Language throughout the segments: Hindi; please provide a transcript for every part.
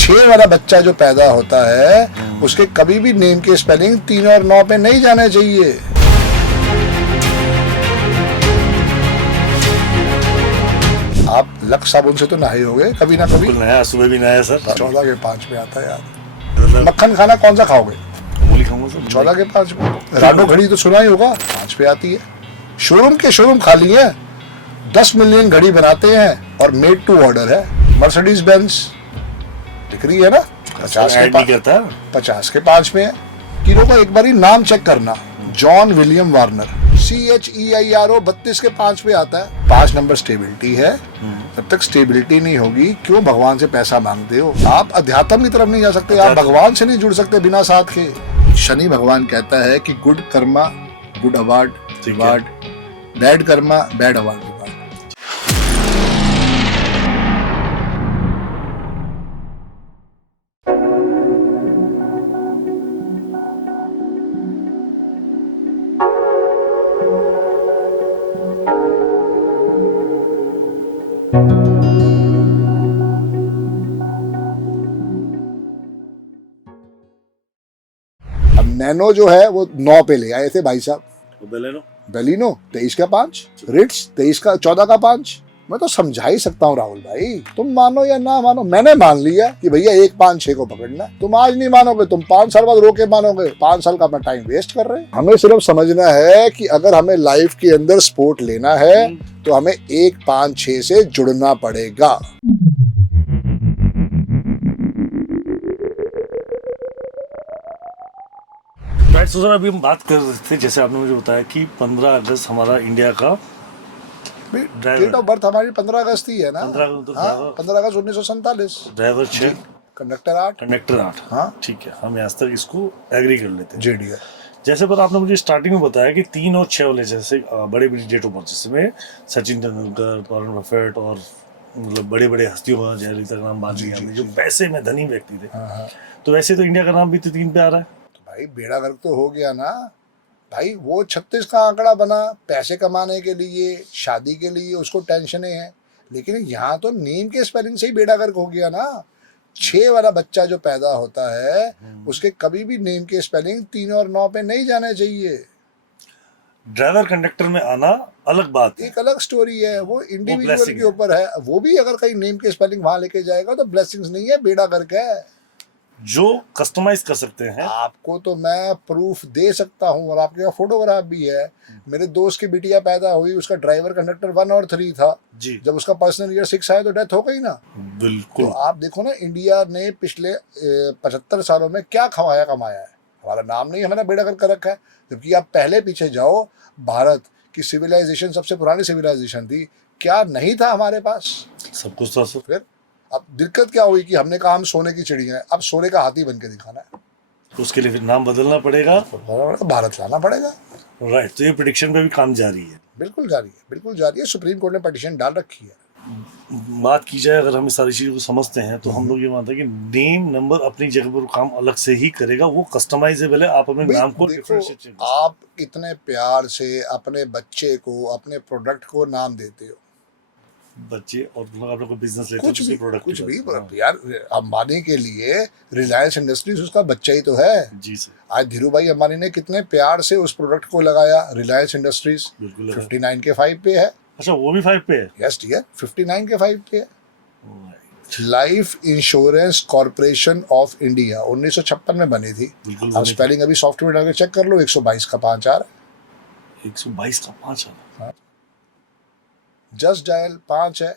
6 वाला बच्चा जो पैदा होता है उसके कभी भी नेम के स्पेलिंग 3 और 9 पे नहीं जाने चाहिए। आप लक्स साबुन से तो नहाए होगे कभी ना कभी। नया सुबह भी नया सर। 14 के 5 में आता है यार। मक्खन खाना कौन सा खाओगे? मूली खाऊंगा सर। 14 के 5 में। रानो घड़ी तो सुना ही होगा, 5 पे आती है। शोरूम के शोरूम खाली है, 10 मिलियन घड़ी बनाते हैं और मेड टू ऑर्डर है। मर्सिडीज बेंज दिख रही है ना, 50 के 5 में है। तीनों का एक बार ही नाम चेक करना, जॉन विलियम वार्नर, CHEIRO 32 के 5 पे आता है। 5 नंबर स्टेबिलिटी है। जब तक स्टेबिलिटी नहीं होगी क्यों भगवान से पैसा मांगते हो? आप अध्यात्म की तरफ नहीं जा सकते, आप भगवान से नहीं जुड़ सकते बिना साथ के। शनि भगवान कहता है कि good Karma good award, bad Karma bad award. अब नैनो जो है वो 9 पे ले आए थे भाई साहब। बेलिनो 23 का 5, रिट्स 23 का 14 का 5। मैं तो समझा ही सकता हूँ राहुल भाई, तुम मानो या ना मानो, मैंने मान लिया कि भैया 1 5 6 को पकड़ना। तुम आज नहीं मानोगे, तुम 5 साल बाद रो के मानोगे। 5 साल का अपना टाइम वेस्ट कर रहे हैं। हमें सिर्फ समझना है कि अगर हमें लाइफ के अंदर स्पोर्ट लेना है तो हमें 1 5 6 से जुड़ना पड़ेगा। राइट। सो सर अभी हम बात कर रहे थे, जैसे आपने मुझे बताया कि 15 अगस्त हमारा इंडिया का डेट ऑफ बर्थ हमारी 15 अगस्त ही है ना। 15 अगस्त 1947। Driver 6, conductor 8। हाँ ठीक है, हम यहाँ तक इसको एग्री कर लेते हैं। जी डियर। जैसे पर आपने मुझे स्टार्टिंग में बताया कि 3 और 6 वाले जैसे बड़े बड़ी डेट ऑफ बर्थ, जिसमें सचिन तेंदुलकर, वॉरेन बफेट और मतलब बड़े बड़े हस्तियों का जयललिता का नाम बात किया, जो पैसे में धनी व्यक्ति थे। तो वैसे तो इंडिया का नाम भी तो 3 पे आ रहा है। भाई बेड़ा गर्क तो हो गया ना भाई। वो 36 का आंकड़ा बना पैसे कमाने के लिए, शादी के लिए, उसको टेंशनें हैं। लेकिन यहाँ तो नेम के स्पेलिंग से ही बेड़ा गर्क हो गया ना। 6 वाला बच्चा जो पैदा होता है उसके कभी भी नेम के स्पेलिंग 3 और 9 पे नहीं जाने चाहिए। ड्राइवर कंडक्टर में आना अलग बात है, एक अलग स्टोरी है, वो इंडिविजुअल के ऊपर है। वो भी अगर कहीं नेम के स्पेलिंग वहां लेके जाएगा तो ब्लेसिंग्स नहीं है, बेड़ा गर्क है। जो कस्टमाइज कर सकते हैं। आपको तो मैं प्रूफ दे सकता हूँ और आपके पास फोटोग्राफ भी है। मेरे दोस्त की बिटिया पैदा हुई, उसका ड्राइवर कंडक्टर 1 और 3 था जी। जब उसका पर्सनल ईयर 6 आया तो डेथ हो गई ना। बिल्कुल। तो आप देखो ना, इंडिया ने पिछले 75 सालों में क्या कमाया है। हमारा नाम नहीं हमारा बेड़ा गर्क कर रखा है। जबकि आप पहले पीछे जाओ, भारत की सिविलाइजेशन सबसे पुरानी सिविलाइजेशन थी, क्या नहीं था हमारे पास? सब कुछ था। फिर अब दिक्कत क्या हुई कि हमने कहा हम सोने की चिड़िया है, अब सोने का हाथी बन के दिखाना है। उसके लिए फिर नाम बदलना पड़ेगा, भारत लाना पड़ेगा। राइट। तो ये प्रेडिक्शन पे भी काम जारी है। बिल्कुल जारी है, बिल्कुल जारी है। सुप्रीम कोर्ट ने पिटीशन डाल रखी है। बात की जाए, अगर हम इस सारी चीज़ों को समझते हैं तो हम लोग ये मानते हैं कि नेम नंबर अपनी जगह पर काम अलग से ही करेगा, वो कस्टमाइजेबल है। आप अपने नाम को आप इतने प्यार से अपने बच्चे को, अपने प्रोडक्ट को नाम देते हो, बच्चे और आप लोग बिजनेस लेते कुछ भी प्रोडक्ट कुछ भी यार। अंबानी के लिए रिलायंस इंडस्ट्रीज उसका बच्चा ही तो है जी सर। आज धीरू भाई अंबानी ने कितने प्यार से उस प्रोडक्ट को लगाया, रिलायंस इंडस्ट्रीज। 59 के 5 पे है। अच्छा, वो भी 5 पे है? यस डियर, 59 के 5 पे है। Life insurance corporation of India 1956 में बनी थी। अब स्पेलिंग अभी सॉफ्टवेयर डाल के चेक कर लो, 122 का 5 आ रहा है। 122 का 5 आ रहा है। जस्ट डायल 5 है।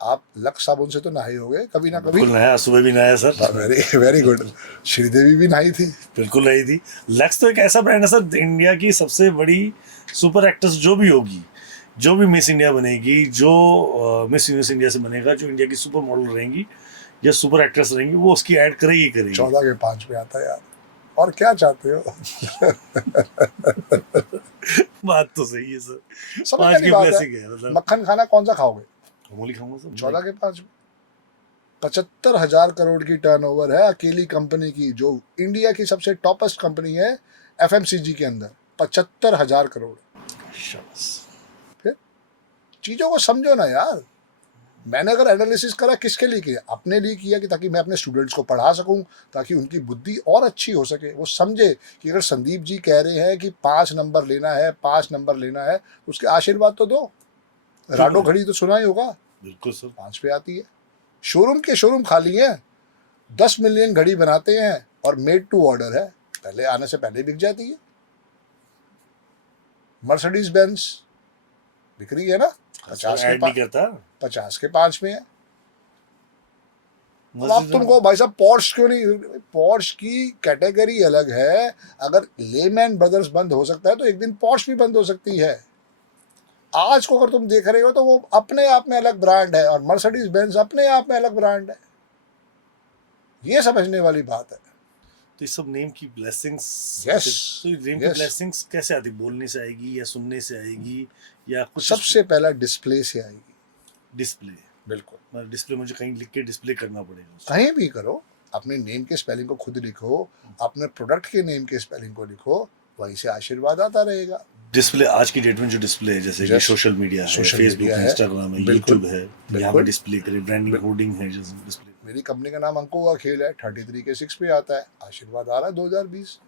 आप लक्स साबुन से तो नहाए होगे कभी ना कभी। नया सुबह भी नया sir. Very very good. Sridevi भी नहाई थी। बिल्कुल नई थी। लक्स तो एक ऐसा ब्रांड है सर, इंडिया की सबसे बड़ी सुपर एक्ट्रेस जो भी होगी, जो भी मिस इंडिया बनेगी, जो मिस यूनिवर्स इंडिया से बनेगा, जो इंडिया की सुपर मॉडल रहेंगी या सुपर एक्ट्रेस रहेंगी, वो उसकी ऐड करेगी। 14 के 5 पे आता है यार। और क्या चाहते हो? बात तो सही है सर। समझ की बात है। मक्खन खाना कौन सा खाओगे? मूली खाऊंगा सर। 14 के 5 75,000 करोड़ की टर्नओवर है अकेली कंपनी की, जो इंडिया की सबसे टॉपेस्ट कंपनी है FMCG के अंदर। 75,000 करोड़। फिर चीजों को समझो ना यार। मैंने अगर एनालिसिस करा किसके लिए किया, अपने लिए किया कि ताकि मैं अपने स्टूडेंट्स को पढ़ा सकूं, ताकि उनकी बुद्धि और अच्छी हो सके, वो समझे कि अगर संदीप जी कह रहे हैं कि 5 नंबर लेना है, 5 नंबर लेना है, उसके आशीर्वाद तो दो। राडो घड़ी तो सुना ही होगा, बिल्कुल सर। 5 पे आती है। शोरूम के शोरूम खाली हैं, 10 मिलियन घड़ी बनाते हैं और मेड टू ऑर्डर है, पहले आने से पहले बिक जाती है। मर्सिडीज बेंज बिक रही है ना, 50 ऐड नहीं करता। के 5 में है। अब आप तुमको भाई साहब पॉर्श क्यों नहीं, पॉर्श की कैटेगरी अलग है। अगर लेमैन ब्रदर्स बंद हो सकता है तो एक दिन पॉर्श भी बंद हो सकती है। आज को अगर तुम देख रहे हो तो वो अपने आप में अलग ब्रांड है और मर्सिडीज बेंज अपने आप में अलग ब्रांड है। ये समझने वाली बात है। तो इस सब नेम की ब्लेसिंग्स, Yes, तो नेम की yes. ब्लेसिंग्स कैसे आती, बोलने से आएगी या सुनने से आएगी या कुछ सबसे पहला डिस्प्ले से आएगी। डिस्प्ले, बिल्कुल, मतलब डिस्प्ले मुझे कहीं लिख के डिस्प्ले करना पड़ेगा उसको। कहीं भी करो, अपने नेम के स्पेलिंग को खुद लिखो, अपने प्रोडक्ट के नेम के स्पेलिंग को लिखो, वहीं से आशीर्वाद आता रहेगा। डिस्प्ले आज की डेट में जो डिस्प्ले है, जैसे कि Yes. सोशल मीडिया है, सोशल फेसबुक मीडिया है, है, इंस्टाग्राम है, बिल्कुल, यूट्यूब है, यहाँ पे बिल्कुल। डिस्प्ले करे, ब्रांडिंग होर्डिंग है, जैसे डिस्प्ले। मेरी कंपनी का नाम अंकों का खेल है, 33 के 6 पे आता है, आशीर्वाद आ रहा है 2020।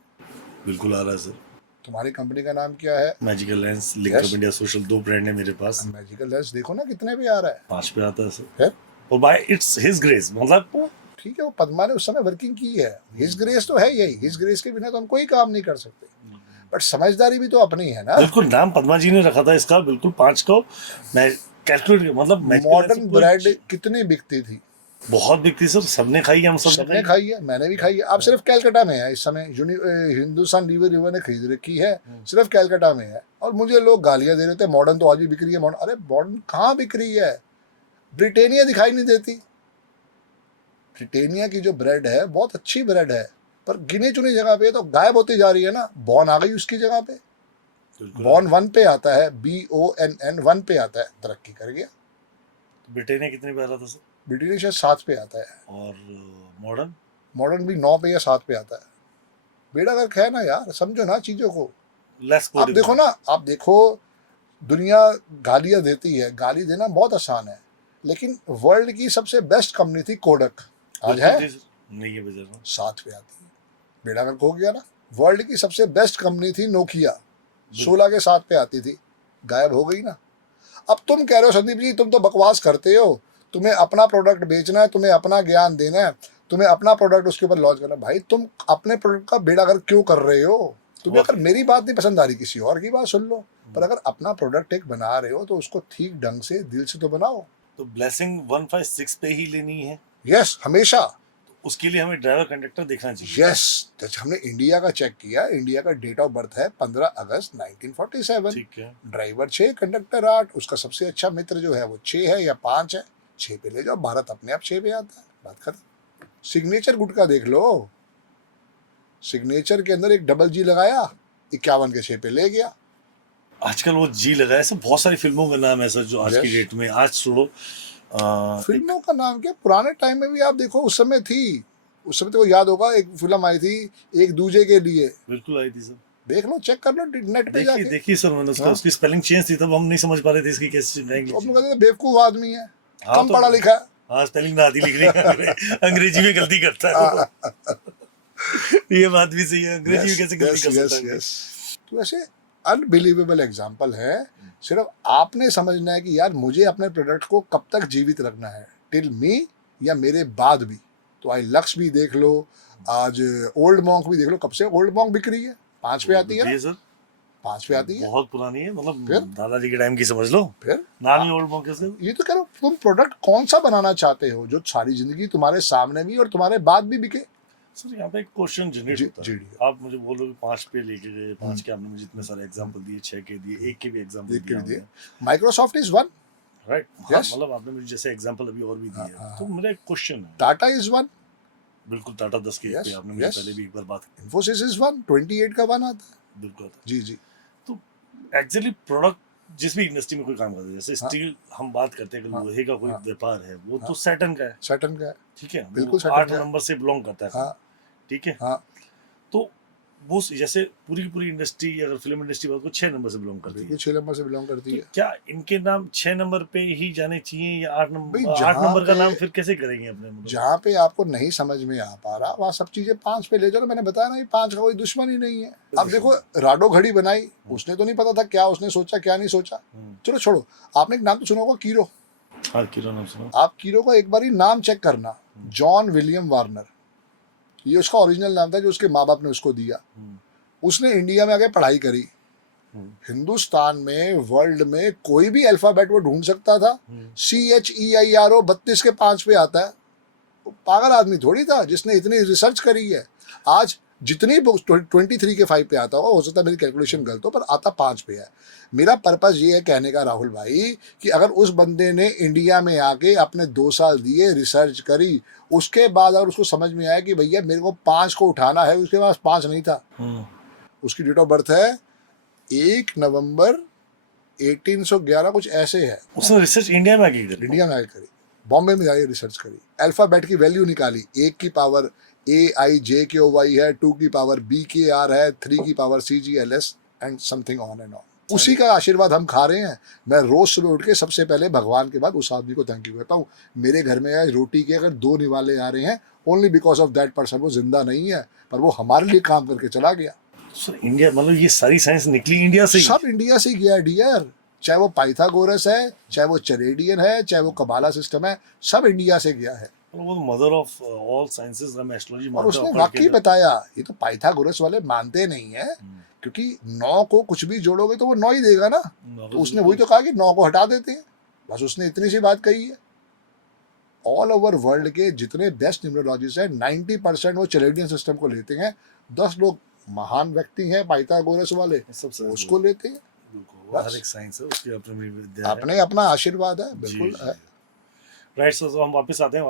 बिल्कुल आ रहा है सर। तुम्हारी कंपनी का नाम क्या है? Magical lens, link up India social, 2 brand है मेरे पास। मैजिकल लेंस देखो ना कितने पे आ रहा है। 5 पे आता है सर। है? और बाय इट्स हिज ग्रेस, मतलब वो ठीक है, वो पद्मा ने उस समय वर्किंग की है, हिज ग्रेस तो है यही, हिज ग्रेस के बिना तो हम कोई काम नहीं कर सकते। बट समझदारी भी तो अपनी है ना। बिल्कुल, नाम पद्मा जी ने रखा था इसका, बिल्कुल 5 को मैं कैलकुलेट, मतलब मॉडर्न ब्रेड कितनी बिकती थी, बहुत बिकती सर, सबने खाई है, हम सबने खाई है, मैंने भी खाई है। अब सिर्फ कैलकाटा में है इस समय, हिंदुस्तान लीवर ने खरीद रखी है, सिर्फ कैलकाटा में है। और मुझे लोग गालियां दे रहे थे, मॉडर्न तो आज भी बिक रही है। मॉडर्न, अरे मॉडर्न कहाँ बिक रही है? ब्रिटेनिया दिखाई नहीं देती। ब्रिटेनिया की जो ब्रेड है बहुत अच्छी ब्रेड है, पर गिने चुनी जगह पे तो गायब होती जा रही है ना। बॉर्न आ गई उसकी जगह पे, बॉर्न 1 पे आता है, BONN 1 पे आता है, तरक्की कर गया। ब्रिटेनिया कितने पे आ रहा था सर? ब्रिटेनिया शायद 7 पे आता है, और मॉडर्न मॉडर्न भी 9 पे या 7 पे आता है। बेड़ा गर्क है ना यार, समझो ना चीजों को। लेस आप देखो ना, आप देखो, दुनिया गालियां देती है, गाली देना बहुत आसान है, लेकिन वर्ल्ड की सबसे बेस्ट कंपनी थी कोडक, आज है नहीं है बजा रहा। 7 पे आती है। बेड़ा गर्क हो गया ना। वर्ल्ड की सबसे बेस्ट कंपनी थी नोकिया, 16 के 7 पे आती थी, गायब हो गई ना। अब तुम कह रहे हो संदीप जी तुम तो बकवास करते हो, तुम्हें अपना प्रोडक्ट बेचना है, तुम्हें अपना ज्ञान देना है, तुम्हें अपना प्रोडक्ट उसके ऊपर लॉन्च करना है। भाई तुम अपने प्रोडक्ट का बेड़ा गर्क क्यों कर रहे हो? तुम्हें अगर मेरी बात नहीं पसंद आ रही, किसी और की बात सुन लो, पर अगर अपना प्रोडक्ट एक बना रहे हो तो उसको ठीक ढंग से दिल से तो बनाओ। तो ब्लेसिंग 156 पे ही लेनी है, यस, हमेशा। उसके लिए हमें ड्राइवर कंडक्टर देखना चाहिए। यस, हमने इंडिया का चेक किया, इंडिया का डेट ऑफ बर्थ है 15 अगस्त 1947। ठीक है। ड्राइवर 6, कंडक्टर 8, उसका सबसे अच्छा मित्र जो है वो 6 है या 5 है, 6 पे ले जाओ, भारत अपने आप 6 पे आता है, बात खत्म। सिग्नेचर गुटका देख लो, सिग्नेचर के अंदर एक डबल G लगाया, 51 के 6 पे ले गया। आजकल वो जी लगा है, सब बहुत सारी फिल्मों का नाम है सर जो आज की डेट में, आज छोड़ो फिल्मों का नाम क्या, पुराने टाइम में भी आप देखो, उस समय थी, उस समय तो याद होगा एक फिल्म आई थी, एक दूजे के लिए। बिल्कुल आई थी सर, देख लो, चेक कर लो नेट पे जाके। देखी सर मैंने उसका, उसकी स्पेलिंग चेंज थी, तब हम नहीं समझ पा रहे थे इसकी कैसे इंग्लिश। हम कहते थे बेवकूफ आदमी है, हाँ, कम पढ़ा लिखा है। हाँ, स्पेलिंग ना आती लिखने का, अंग्रेजी में गलती करता है। ये बात भी सही है, अंग्रेजी में कैसे गलती कर सकता है। तो ऐसे अनबिलीवेबल एग्जाम्पल है। सिर्फ आपने समझना है कि यार मुझे अपने प्रोडक्ट को कब तक जीवित रखना है, टिल मी या मेरे बाद भी। तो आई लक्स भी देख लो, आज ओल्ड मॉन्क भी देख लो, कब से ओल्ड मॉन्क बिक रही है, 5 पे आती है सर, 5 पे आती है, बहुत पुरानी है, मतलब दादाजी के टाइम की समझ लो, फिर नाम ही ओल्ड मॉन्क है। ये तो कह रहा हूँ, तुम प्रोडक्ट कौन सा बनाना चाहते हो जो सारी जिंदगी तुम्हारे सामने भी और तुम्हारे बाद भी बिके। सर यहाँ पे एक क्वेश्चन जनरेट होता है, आप मुझे बोलो कि 5 पे लेके गए, 5 के आपने मुझे इतने सारे एग्जांपल दिए, 6 के दिए, 1 के भी एग्जांपल दिए। माइक्रोसॉफ्ट इज 1, राइट, मतलब आपने मुझे जैसे एग्जांपल अभी और भी दिए, तो मेरा एक क्वेश्चन है, टाटा इज 1, बिल्कुल टाटा 10 के पे आपने मुझे पहले भी एक बार बात की। इन्फोसिस इज 1, 28 का 1 आता है, बिल्कुल जी जी। तो एक्चुअली प्रोडक्ट जिस भी इंडस्ट्री में कोई काम करते हैं, जैसे स्टील हम बात करते हैं कि लोहे का कोई व्यापार है, वो तो सैटर्न का है, सैटर्न का है, ठीक है, बिल्कुल 8 नंबर से बिलोंग करता है, ठीक है। हाँ, तो वो जैसे पूरी की पूरी इंडस्ट्री, अगर फिल्म इंडस्ट्री बात को 6 नंबर से बिलोंग करती है, बिल्कुल 6 नंबर से बिलोंग करती तो है। क्या इनके नाम 6 नंबर पे ही जाने चाहिए या 8 भाई नंबर, 8 जहाँ नंबर का पे नाम फिर कैसे करेंगे अपने मतलब? जहाँ पे आपको नहीं समझ में आ पा रहा वहाँ सब चीजें 5 पे ले जाओ ना। मैंने बताया ना, ये 5 का कोई दुश्मन ही नहीं है। अब देखो राडो घड़ी बनाई, उसने तो नहीं पता था क्या उसने सोचा क्या नहीं सोचा। चलो छोड़ो, आपने एक नाम तो सुना होगा, कीरो। हाँ, किरो नाम सुना। आप कीरो का एक बार ही नाम चेक करना, जॉन विलियम वार्नर, ये उसका ओरिजिनल नाम था जो उसके माँ बाप ने उसको दिया। उसने इंडिया में आके पढ़ाई करी। हिंदुस्तान में, वर्ल्ड में कोई भी अल्फाबेट वो ढूंढ सकता था। CHEIRO 32 के 5 पे आता है। वो पागल आदमी थोड़ी था जिसने इतनी रिसर्च करी है। आज जितनी 23 के 5 पे आता होगा, हो सकता है मेरी कैलकुलेशन गलत हो, पर आता 5 पे है। मेरा पर्पज ये है कहने का राहुल भाई, कि अगर उस बंदे ने इंडिया में आके अपने 2 साल दिए, रिसर्च करी, उसके बाद अगर उसको समझ में आया कि भैया मेरे को 5 को उठाना है, उसके पास 5 नहीं था। उसकी डेट ऑफ बर्थ है 1 नवंबर 1811 कुछ ऐसे है। उसने रिसर्च इंडिया में आके करी। इंडिया में आके करी, बॉम्बे में जाके रिसर्च करी, अल्फाबेट की वैल्यू निकाली। 1 की पावर AIJKOY है, 2 की पावर BKR है, 3 की power CGLS and something on and on. उसी का आशीर्वाद हम खा रहे हैं। मैं रोज सुबह उठ के सबसे पहले भगवान के बाद उस आदमी को थैंक यू कहता हूँ। मेरे घर में आज रोटी के अगर 2 निवाले आ रहे हैं, only because of that person. वो जिंदा नहीं है, पर वो हमारे लिए काम करके चला गया। सर इंडिया मतलब ये सारी साइंस निकली इंडिया से ही? सब इंडिया से गया डियर। चाहे वो पाइथागोरस है, चाहे वो चरेडियन है, चाहे वो कबाला सिस्टम है, सब इंडिया से गया है। वो मदर ऑफ ऑल साइंसेस, हम एस्ट्रोलॉजी और मानते उसने हैं। वाकई बताया, ये तो पाइथागोरस वाले मानते नहीं है, क्योंकि 9 को कुछ भी जोड़ोगे तो वो 9 ही देगा ना। तो उसने वही तो कहा कि 9 को हटा देते हैं, बस उसने इतनी सी बात कही है। ऑल ओवर वर्ल्ड के जितने बेस्ट न्यूमरोलॉजिस्ट हैं, 90% वो चरेडियन सिस्टम को लेते हैं। 10 लोग महान व्यक्ति हैं पाइथागोरस वाले, सबसे उसको लेते हैं। बिल्कुल, हर एक साइंस है उसकी अपनी विद्या है। अपने अपना आशीर्वाद है, बिल्कुल है। राइट सर, तो हम वापस आते हैं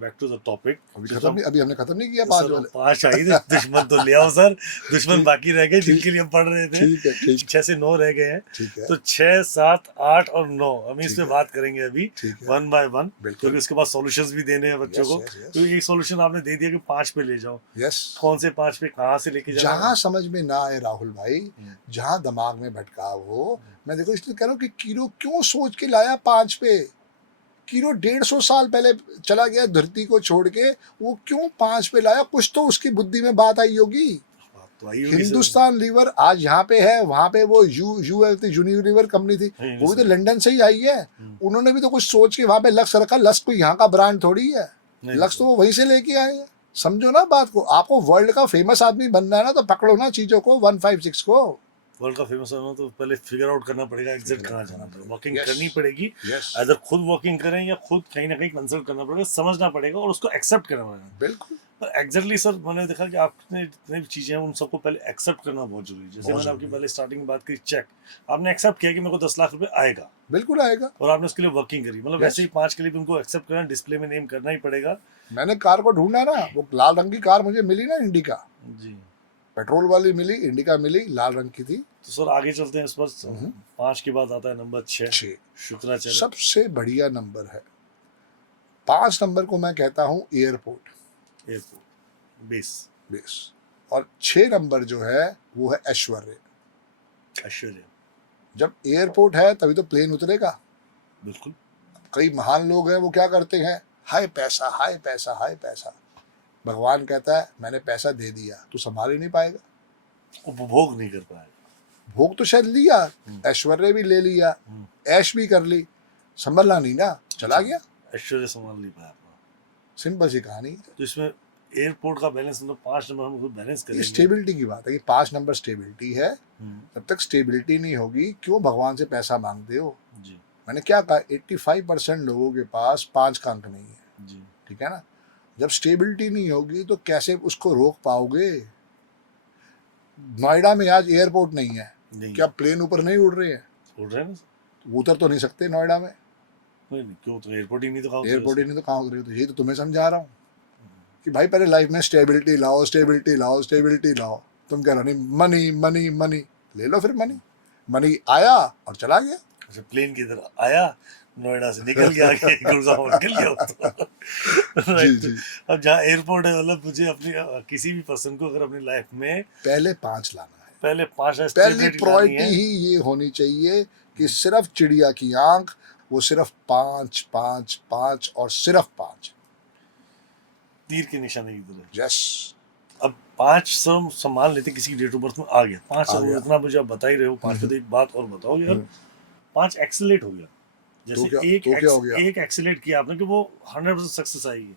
बैक टू द टॉपिक। अभी हमने खत्म नहीं किया 5 वाले। 5 आई थे, दुश्मन तो ले आओ सर। दुश्मन बाकी रह गए जिनके लिए हम पढ़ रहे थे। ठीक है, 6 से 9 रह गए हैं। ठीक है। तो 6, 7, 8 और 9 हम इस पे बात करेंगे अभी, ठीक है। 1 बाय 1, बिल्कुल। क्योंकि उसके बाद सॉल्यूशंस भी देने हैं बच्चों को। तो ये सॉल्यूशन आपने दे दिया कि 5 पे ले जाओ। यस। कौन से 5 पे कहाँ से लेके जाना? जहां समझ में ना आए राहुल भाई, जहां दिमाग में भटकाव हो, मैं देखो इसलिए कह रहा हूँ कि कीरो क्यों सोच के लाया 5 पे। कीरो 150 साल पहले चला गया धरती को छोड़ के, वो क्यों 5 पे लाया? कुछ तो उसकी बुद्धि में बात आई होगी। तो आई होगी हिंदुस्तान लीवर आज यहाँ पे है, वहां पे वो यूनिलीवर कंपनी थी, वो भी तो लंदन से ही आई है। उन्होंने भी तो कुछ सोच के वहां पे लक्ष्य रखा। लक्ष्य कोई यहाँ का ब्रांड थोड़ी है, लक्ष्य तो वो वहीं से लेके आए हैं। समझो ना बात को। आपको वर्ल्ड का फेमस आदमी बनना है ना, तो पकड़ो ना चीजों को, 156 को। वर्ल्ड का फेमस होना तो पहले फिगर आउट करना पड़ेगा एग्जैक्ट कहाँ जाना पड़ेगा, वॉकिंग Yes. करनी पड़ेगी। Yes. अगर खुद वॉकिंग करें या खुद कहीं ना कहीं कंसल्ट करना पड़ेगा, समझना पड़ेगा और उसको एक्सेप्ट करना पड़ेगा। बिल्कुल। पर एग्जैक्टली सर, मैंने देखा कि आपने जितनी भी चीज़ें हैं उन सबको पहले एक्सेप्ट करना बहुत जरूरी है। जैसे मैंने आपकी पहले स्टार्टिंग में बात की, चेक आपने एक्सेप्ट किया कि मेरे को 10 लाख रुपए आएगा, बिल्कुल आएगा, और आपने उसके लिए वर्किंग करी। मतलब वैसे ही 5 के लिए भी उनको एक्सेप्ट करना, डिस्प्ले में नेम करना ही पड़ेगा। मैंने कार को ढूंढा ना, वो लाल रंग की कार मुझे मिली ना, इंडिका। जी, पेट्रोल वाली मिली, इंडिका मिली, लाल रंग की थी। तो सर आगे चलते हैं इस पर। 5 के बाद आता है नंबर 6, शुक्राचार्य। सबसे बढ़िया नंबर है। 5 नंबर को मैं कहता हूँ एयरपोर्ट, बेस। और 6 नंबर जो है वो है ऐश्वर्य। जब एयरपोर्ट है तभी तो प्लेन उतरेगा। बिल्कुल। कई महान लोग हैं, वो क्या करते हैं, हाय पैसा, हाय पैसा, हाय पैसा। भगवान कहता है मैंने पैसा दे दिया, तू संभाल ही नहीं पाएगा, उपभोग नहीं कर पाएगा। भोग तो शायद लिया, ऐश्वर्य भी ले लिया, ऐश भी कर ली, संभलना नहीं ना, चला गया। ऐश्वर्य संभाल नहीं पाया अपना। सिंपल सी कहानी है। तो इसमें एयरपोर्ट का बैलेंस, मतलब 5 नंबर हम बैलेंस करेंगे। स्टेबिलिटी की बात है कि 5 नंबर स्टेबिलिटी है। जब तक स्टेबिलिटी नहीं होगी, क्यों भगवान से पैसा मांगते हो? जी। मैंने क्या कहा, 85% लोगों के पास 5 का अंक नहीं है। जी। ठीक है ना। जब स्टेबिलिटी नहीं होगी तो कैसे उसको रोक पाओगे? नोएडा में आज एयरपोर्ट नहीं है, क्या प्लेन ऊपर नहीं उड़ रहे हैं? उड़ रहे हैं ना, उतर तो नहीं सकते नोएडा में। नहीं, क्यों? तो एयरपोर्ट ही नहीं, तो कहाँ एयरपोर्ट ही नहीं तो कहाँ उतरे? तो यही तो तुम्हें समझा रहा हूँ कि भाई पहले लाइफ में स्टेबिलिटी लाओ, स्टेबिलिटी लाओ, स्टेबिलिटी लाओ। तुम कह रहे नहीं मनी मनी मनी, ले लो फिर मनी। मनी आया और चला गया। अच्छा, प्लेन की तरह आया, नोएडा से निकल गया आगे, गुड़गांव निकल गया वो तो। जी राइट। जी। अब जहाँ एयरपोर्ट है, मतलब मुझे अपनी किसी भी पर्सन को अगर अपनी लाइफ में पहले 5 लाना है। पहले 5 पहली स्टेट लानी प्रायोरिटी है। ही ये होनी चाहिए कि सिर्फ चिड़िया की आंख, वो सिर्फ 5 5 5 और सिर्फ 5। तीर के निशाने की तरह। यस। अब 5 सौ सम्मान लेते किसी की डेट ऑफ बर्थ में आ गया, 5 आ सौ गया। इतना मुझे आप बता ही रहे हो, 5 पे तो एक बात और बताओ यार, 5 एक्सीलेट हो गया, जैसे क्या- एक तो क्या हो गया? एक एक्सीलेट किया आपने कि वो 100% सक्सेस आई है।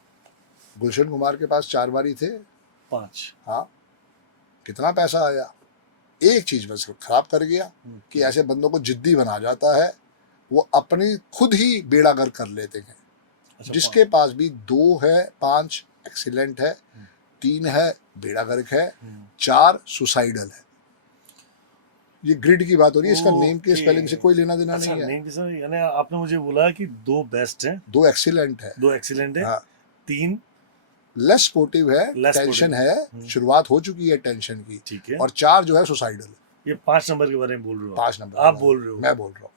गुलशन कुमार के पास 4 बारी थे। 5 हाँ, कितना पैसा आया? एक चीज बस खराब कर गया कि ऐसे बंदों को जिद्दी बना जाता है, वो अपनी खुद ही बेड़ा गर्क कर लेते हैं। अच्छा, जिसके पास भी 2 है, 5 एक्सीलेंट है, 3 है बेड़ा गर्क है, 4 सुसाइडल है। ये ग्रिड की बात हो रही है, इसका नेम के ओके। स्पेलिंग से कोई लेना देना अच्छा, नहीं है। नेम के साथ यानी आपने मुझे बोला कि 2 बेस्ट हैं, 2 एक्सीलेंट है, 2 एक्सीलेंट है, हाँ, 3 लेस स्पोर्टिव है, Less टेंशन sportive। है, शुरुआत हो चुकी है टेंशन की, ठीक है। और 4 जो है सुसाइडल। ये 5 नंबर के बारे में बोल रहे हो 5 नंबर आप बोल रहे हो। मैं बोल रहा हूँ,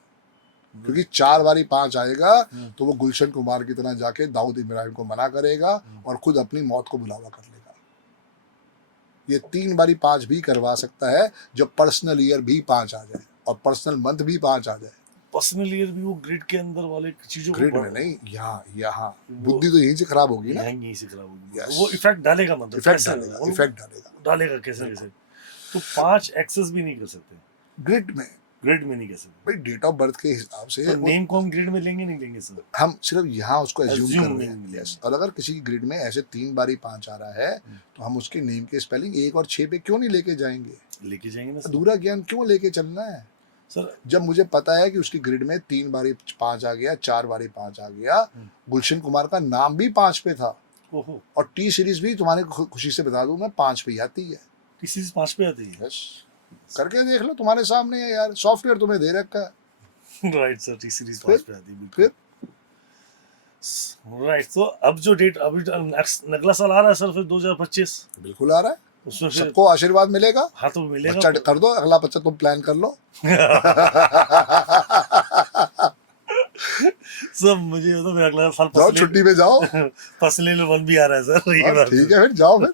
क्योंकि 4 बारी 5 आएगा तो वो गुलशन कुमार की तरह जाके दाऊद इब्राहिम को मना करेगा और खुद अपनी मौत को बुलावा कर लेगा। ये 3 बारी 5 भी करवा सकता है जब पर्सनल ईयर भी 5 आ जाए और पर्सनल मंथ भी 5 आ जाए। पर्सनल ईयर भी वो ग्रिड के अंदर वाले चीजों को ग्रिड में नहीं, यहाँ बुद्धि तो यहीं से खराब होगी ना। यहीं से खराब होगी। Yes। वो इफेक्ट डालेगा, मतलब इफेक्ट कैसे डालेगा, वो इफेक्ट डालेगा डालेगा कैसे कैसे। तो 5 एक्सेस भी नहीं कर सकते ग्रिड में। ग्रिड में, नहीं कर सकते। भाई डेट ऑफ बर्थ के हिसाब से तो नेम को हम ग्रिड में लेंगे नहीं लेंगे सर? हम सिर्फ यहाँ उसको एज्यूम Assume कर रहे हैं। नहीं यस। और अगर किसी ग्रिड में ऐसे 3 बारी 5 आ रहा है तो हम उसके नेम के स्पेलिंग 1 और 6 पे क्यों नहीं लेके जाएंगे? लेके जाएंगे ना सर। अधूरा ज्ञान क्यों लेके चलना है? सर जब मुझे पता है कि उसकी ग्रिड में 3 बारी 5 आ गया, 4 बारी 5 आ गया, गुलशन कुमार का नाम भी 5 पे था, ओहो, और टी सीरीज भी तुम्हारे खुशी से बता दूं मैं 5 पे ही आती है। किसी से 5 पे आती है। यस, करके देख लो, तुम्हारे सामने है यार, सॉफ्टवेयर तुम्हें दे रखा है। राइट सर, टी सीरीज फिर? 5 पे आती है बिल्कुल। राइट, तो अब जो डेट अभी अगला साल आ रहा है सर, फिर 2025, बिल्कुल आ रहा है, उसमें फिर सबको आशीर्वाद मिलेगा। हाँ तो मिलेगा। बच्चा कर दो, अगला बच्चा तुम प्लान कर लो। सब मुझे तो फिर अगला साल जाओ छुट्टी पे जाओ। पर्सनल 1 भी आ रहा है सर, ये हाँ, बात ठीक है, फिर जाओ फिर।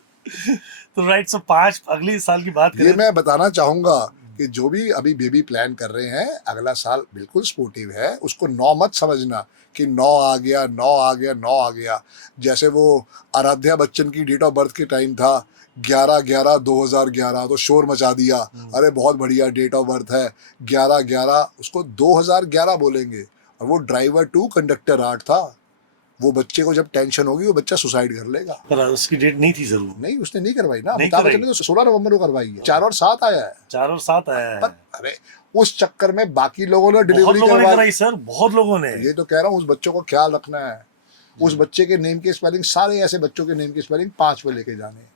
तो राइट, सो 5 अगले साल की बात ये करें। मैं बताना चाहूंगा कि जो भी अभी बेबी प्लान कर रहे हैं, अगला साल बिल्कुल स्पोर्टिव है, उसको 9 मत समझना कि 9 आ गया 9 आ गया 9 आ गया। जैसे वो आराध्या बच्चन की डेट ऑफ बर्थ के टाइम था 11/11/2011, तो शोर मचा दिया, अरे बहुत बढ़िया डेट ऑफ बर्थ है 11/11, उसको 2011 बोलेंगे। और वो ड्राइवर टू कंडक्टर 8 था, वो बच्चे को जब टेंशन होगी वो बच्चा सुसाइड कर लेगा। पर उसकी डेट नहीं थी जरूर। नहीं, उसने नहीं करवाई ना, नहीं अमिताभ करवाई। बच्चन ने तो 16 नवंबर को करवाई है, 4 और 7 आया है। 4 और 7 आया है। पर अरे उस चक्कर में बाकी लोगों ने बहुत डिलीवरी लोगों ने करवा कराई सर, बहुत लोगों ने। ये तो कह रहा हूँ, उस बच्चों को ख्याल रखना है। उस बच्चे के नेम के स्पेलिंग, सारे ऐसे बच्चों के नेम के स्पेलिंग 5 पे लेके जाने हैं।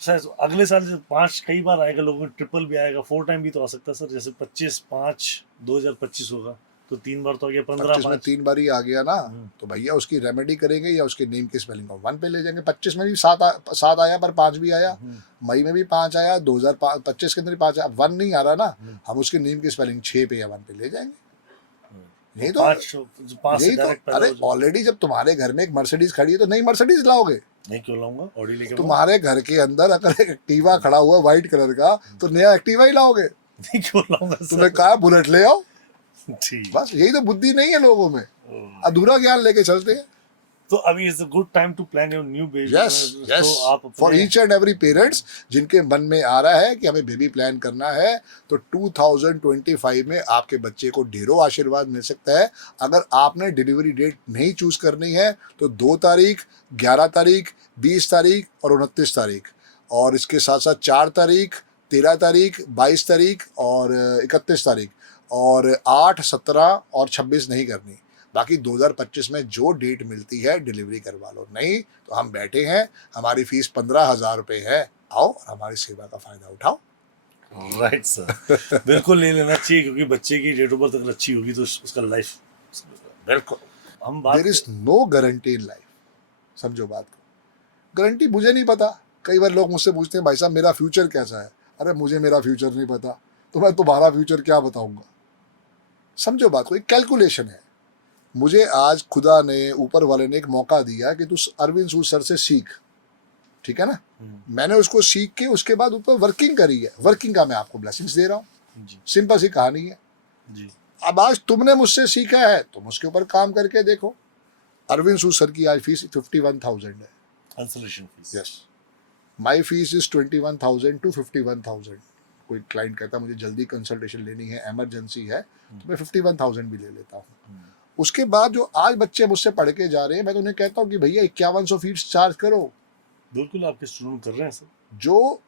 सर अगले साल 5 कई बार आएगा, लोगों को ट्रिपल भी आएगा, 4 टाइम भी तो आ सकता है सर। जैसे 25/5/2025 होगा तो 3 बार तो आ गया, 25 में 15/5। 3 बारी आ गया ना, तो भैया उसकी रेमेडी करेंगे या उसके नेम के स्पेलिंग को 1 पे ले जाएंगे। 25 में भी 7 आया पर 5 भी आया, मई में भी 5 आया, 2025 के अंदर भी 5 आया, 1 नहीं आ रहा ना, हम उसके नेम के स्पेलिंग 6 पे या 1 पे ले जाएंगे। नहीं तो 5 से यही तो, डायरेक्ट अरे ऑलरेडी जब तुम्हारे घर में एक मर्सिडीज खड़ी है तो नई मर्सिडीज लाओगे। नहीं क्यों लाऊंगा, ऑडी लेके तुम्हारे घर के अंदर अगर एक एक्टिवा खड़ा हुआ व्हाइट कलर का तो नया एक्टिवा ही लाओगे। नहीं क्यों लाऊंगा सर? तुम्हें कहा बुलेट ले आओ। ठीक। बस यही तो बुद्धि नहीं है लोगों में, अधूरा ज्ञान लेके चलते हैं। तो अभी is a good time to plan your new baby. Yes yes, for each and every parents जिनके मन में आ रहा है कि हमें बेबी प्लान करना है, तो 2025 में आपके बच्चे को ढेरों आशीर्वाद मिल सकता है। अगर आपने डिलीवरी डेट नहीं चूज करनी है तो 2 तारीख, 11 तारीख, 20 तारीख और 29 तारीख, और इसके साथ साथ 4 तारीख, 13 तारीख, 22 तारीख और 31 तारीख, और 8, 17 और 26 नहीं करनी। बाकी 2025 में जो डेट मिलती है डिलीवरी करवा लो। नहीं तो हम बैठे हैं, हमारी फीस 15,000 रुपये है, आओ और हमारी सेवा का फायदा उठाओ। राइट सर, बिल्कुल ले लेना चाहिए, क्योंकि बच्चे की डेट ऑफ बर्थ अगर अच्छी होगी तो उसका लाइफ बिल्कुल। हम बात there is no guarantee in life, समझो बात को। गारंटी मुझे नहीं पता, कई बार लोग मुझसे पूछते हैं भाई साहब मेरा फ्यूचर कैसा है। अरे मुझे मेरा फ्यूचर नहीं पता तो मैं तुम्हारा फ्यूचर क्या बताऊंगा। समझो बात को, एक कैलकुलेशन है। मुझे आज खुदा ने, ऊपर वाले ने एक मौका दिया कि तू अरविंद सूद सर से सीख, ठीक है ना। मैंने उसको सीख के उसके बाद ऊपर वर्किंग करी है, वर्किंग का मैं आपको ब्लेसिंग्स दे रहा हूँ। जी सिंपल सी कहानी है। जी अब आज तुमने मुझसे सीखा है, तुम उसके ऊपर काम करके देखो। अरविंद सूद सर की आज फीस 51,000 है। Consultation fees. Yes, my fees is 21,000 to 51,000। कोई क्लाइंट कहता मुझे जल्दी कंसल्टेशन लेनी है, इमरजेंसी है, तो मैं 51,000 भी ले लेता हूँ। उसके बाद जो आज बच्चे मुझसे पढ़ के जा रहे हैं, मैं तो उन्हें कहता हूँ कि भैया 5100 फीस चार्ज करो। बिल्कुल आपके स्टूडेंट कर रहे हैं सर। जो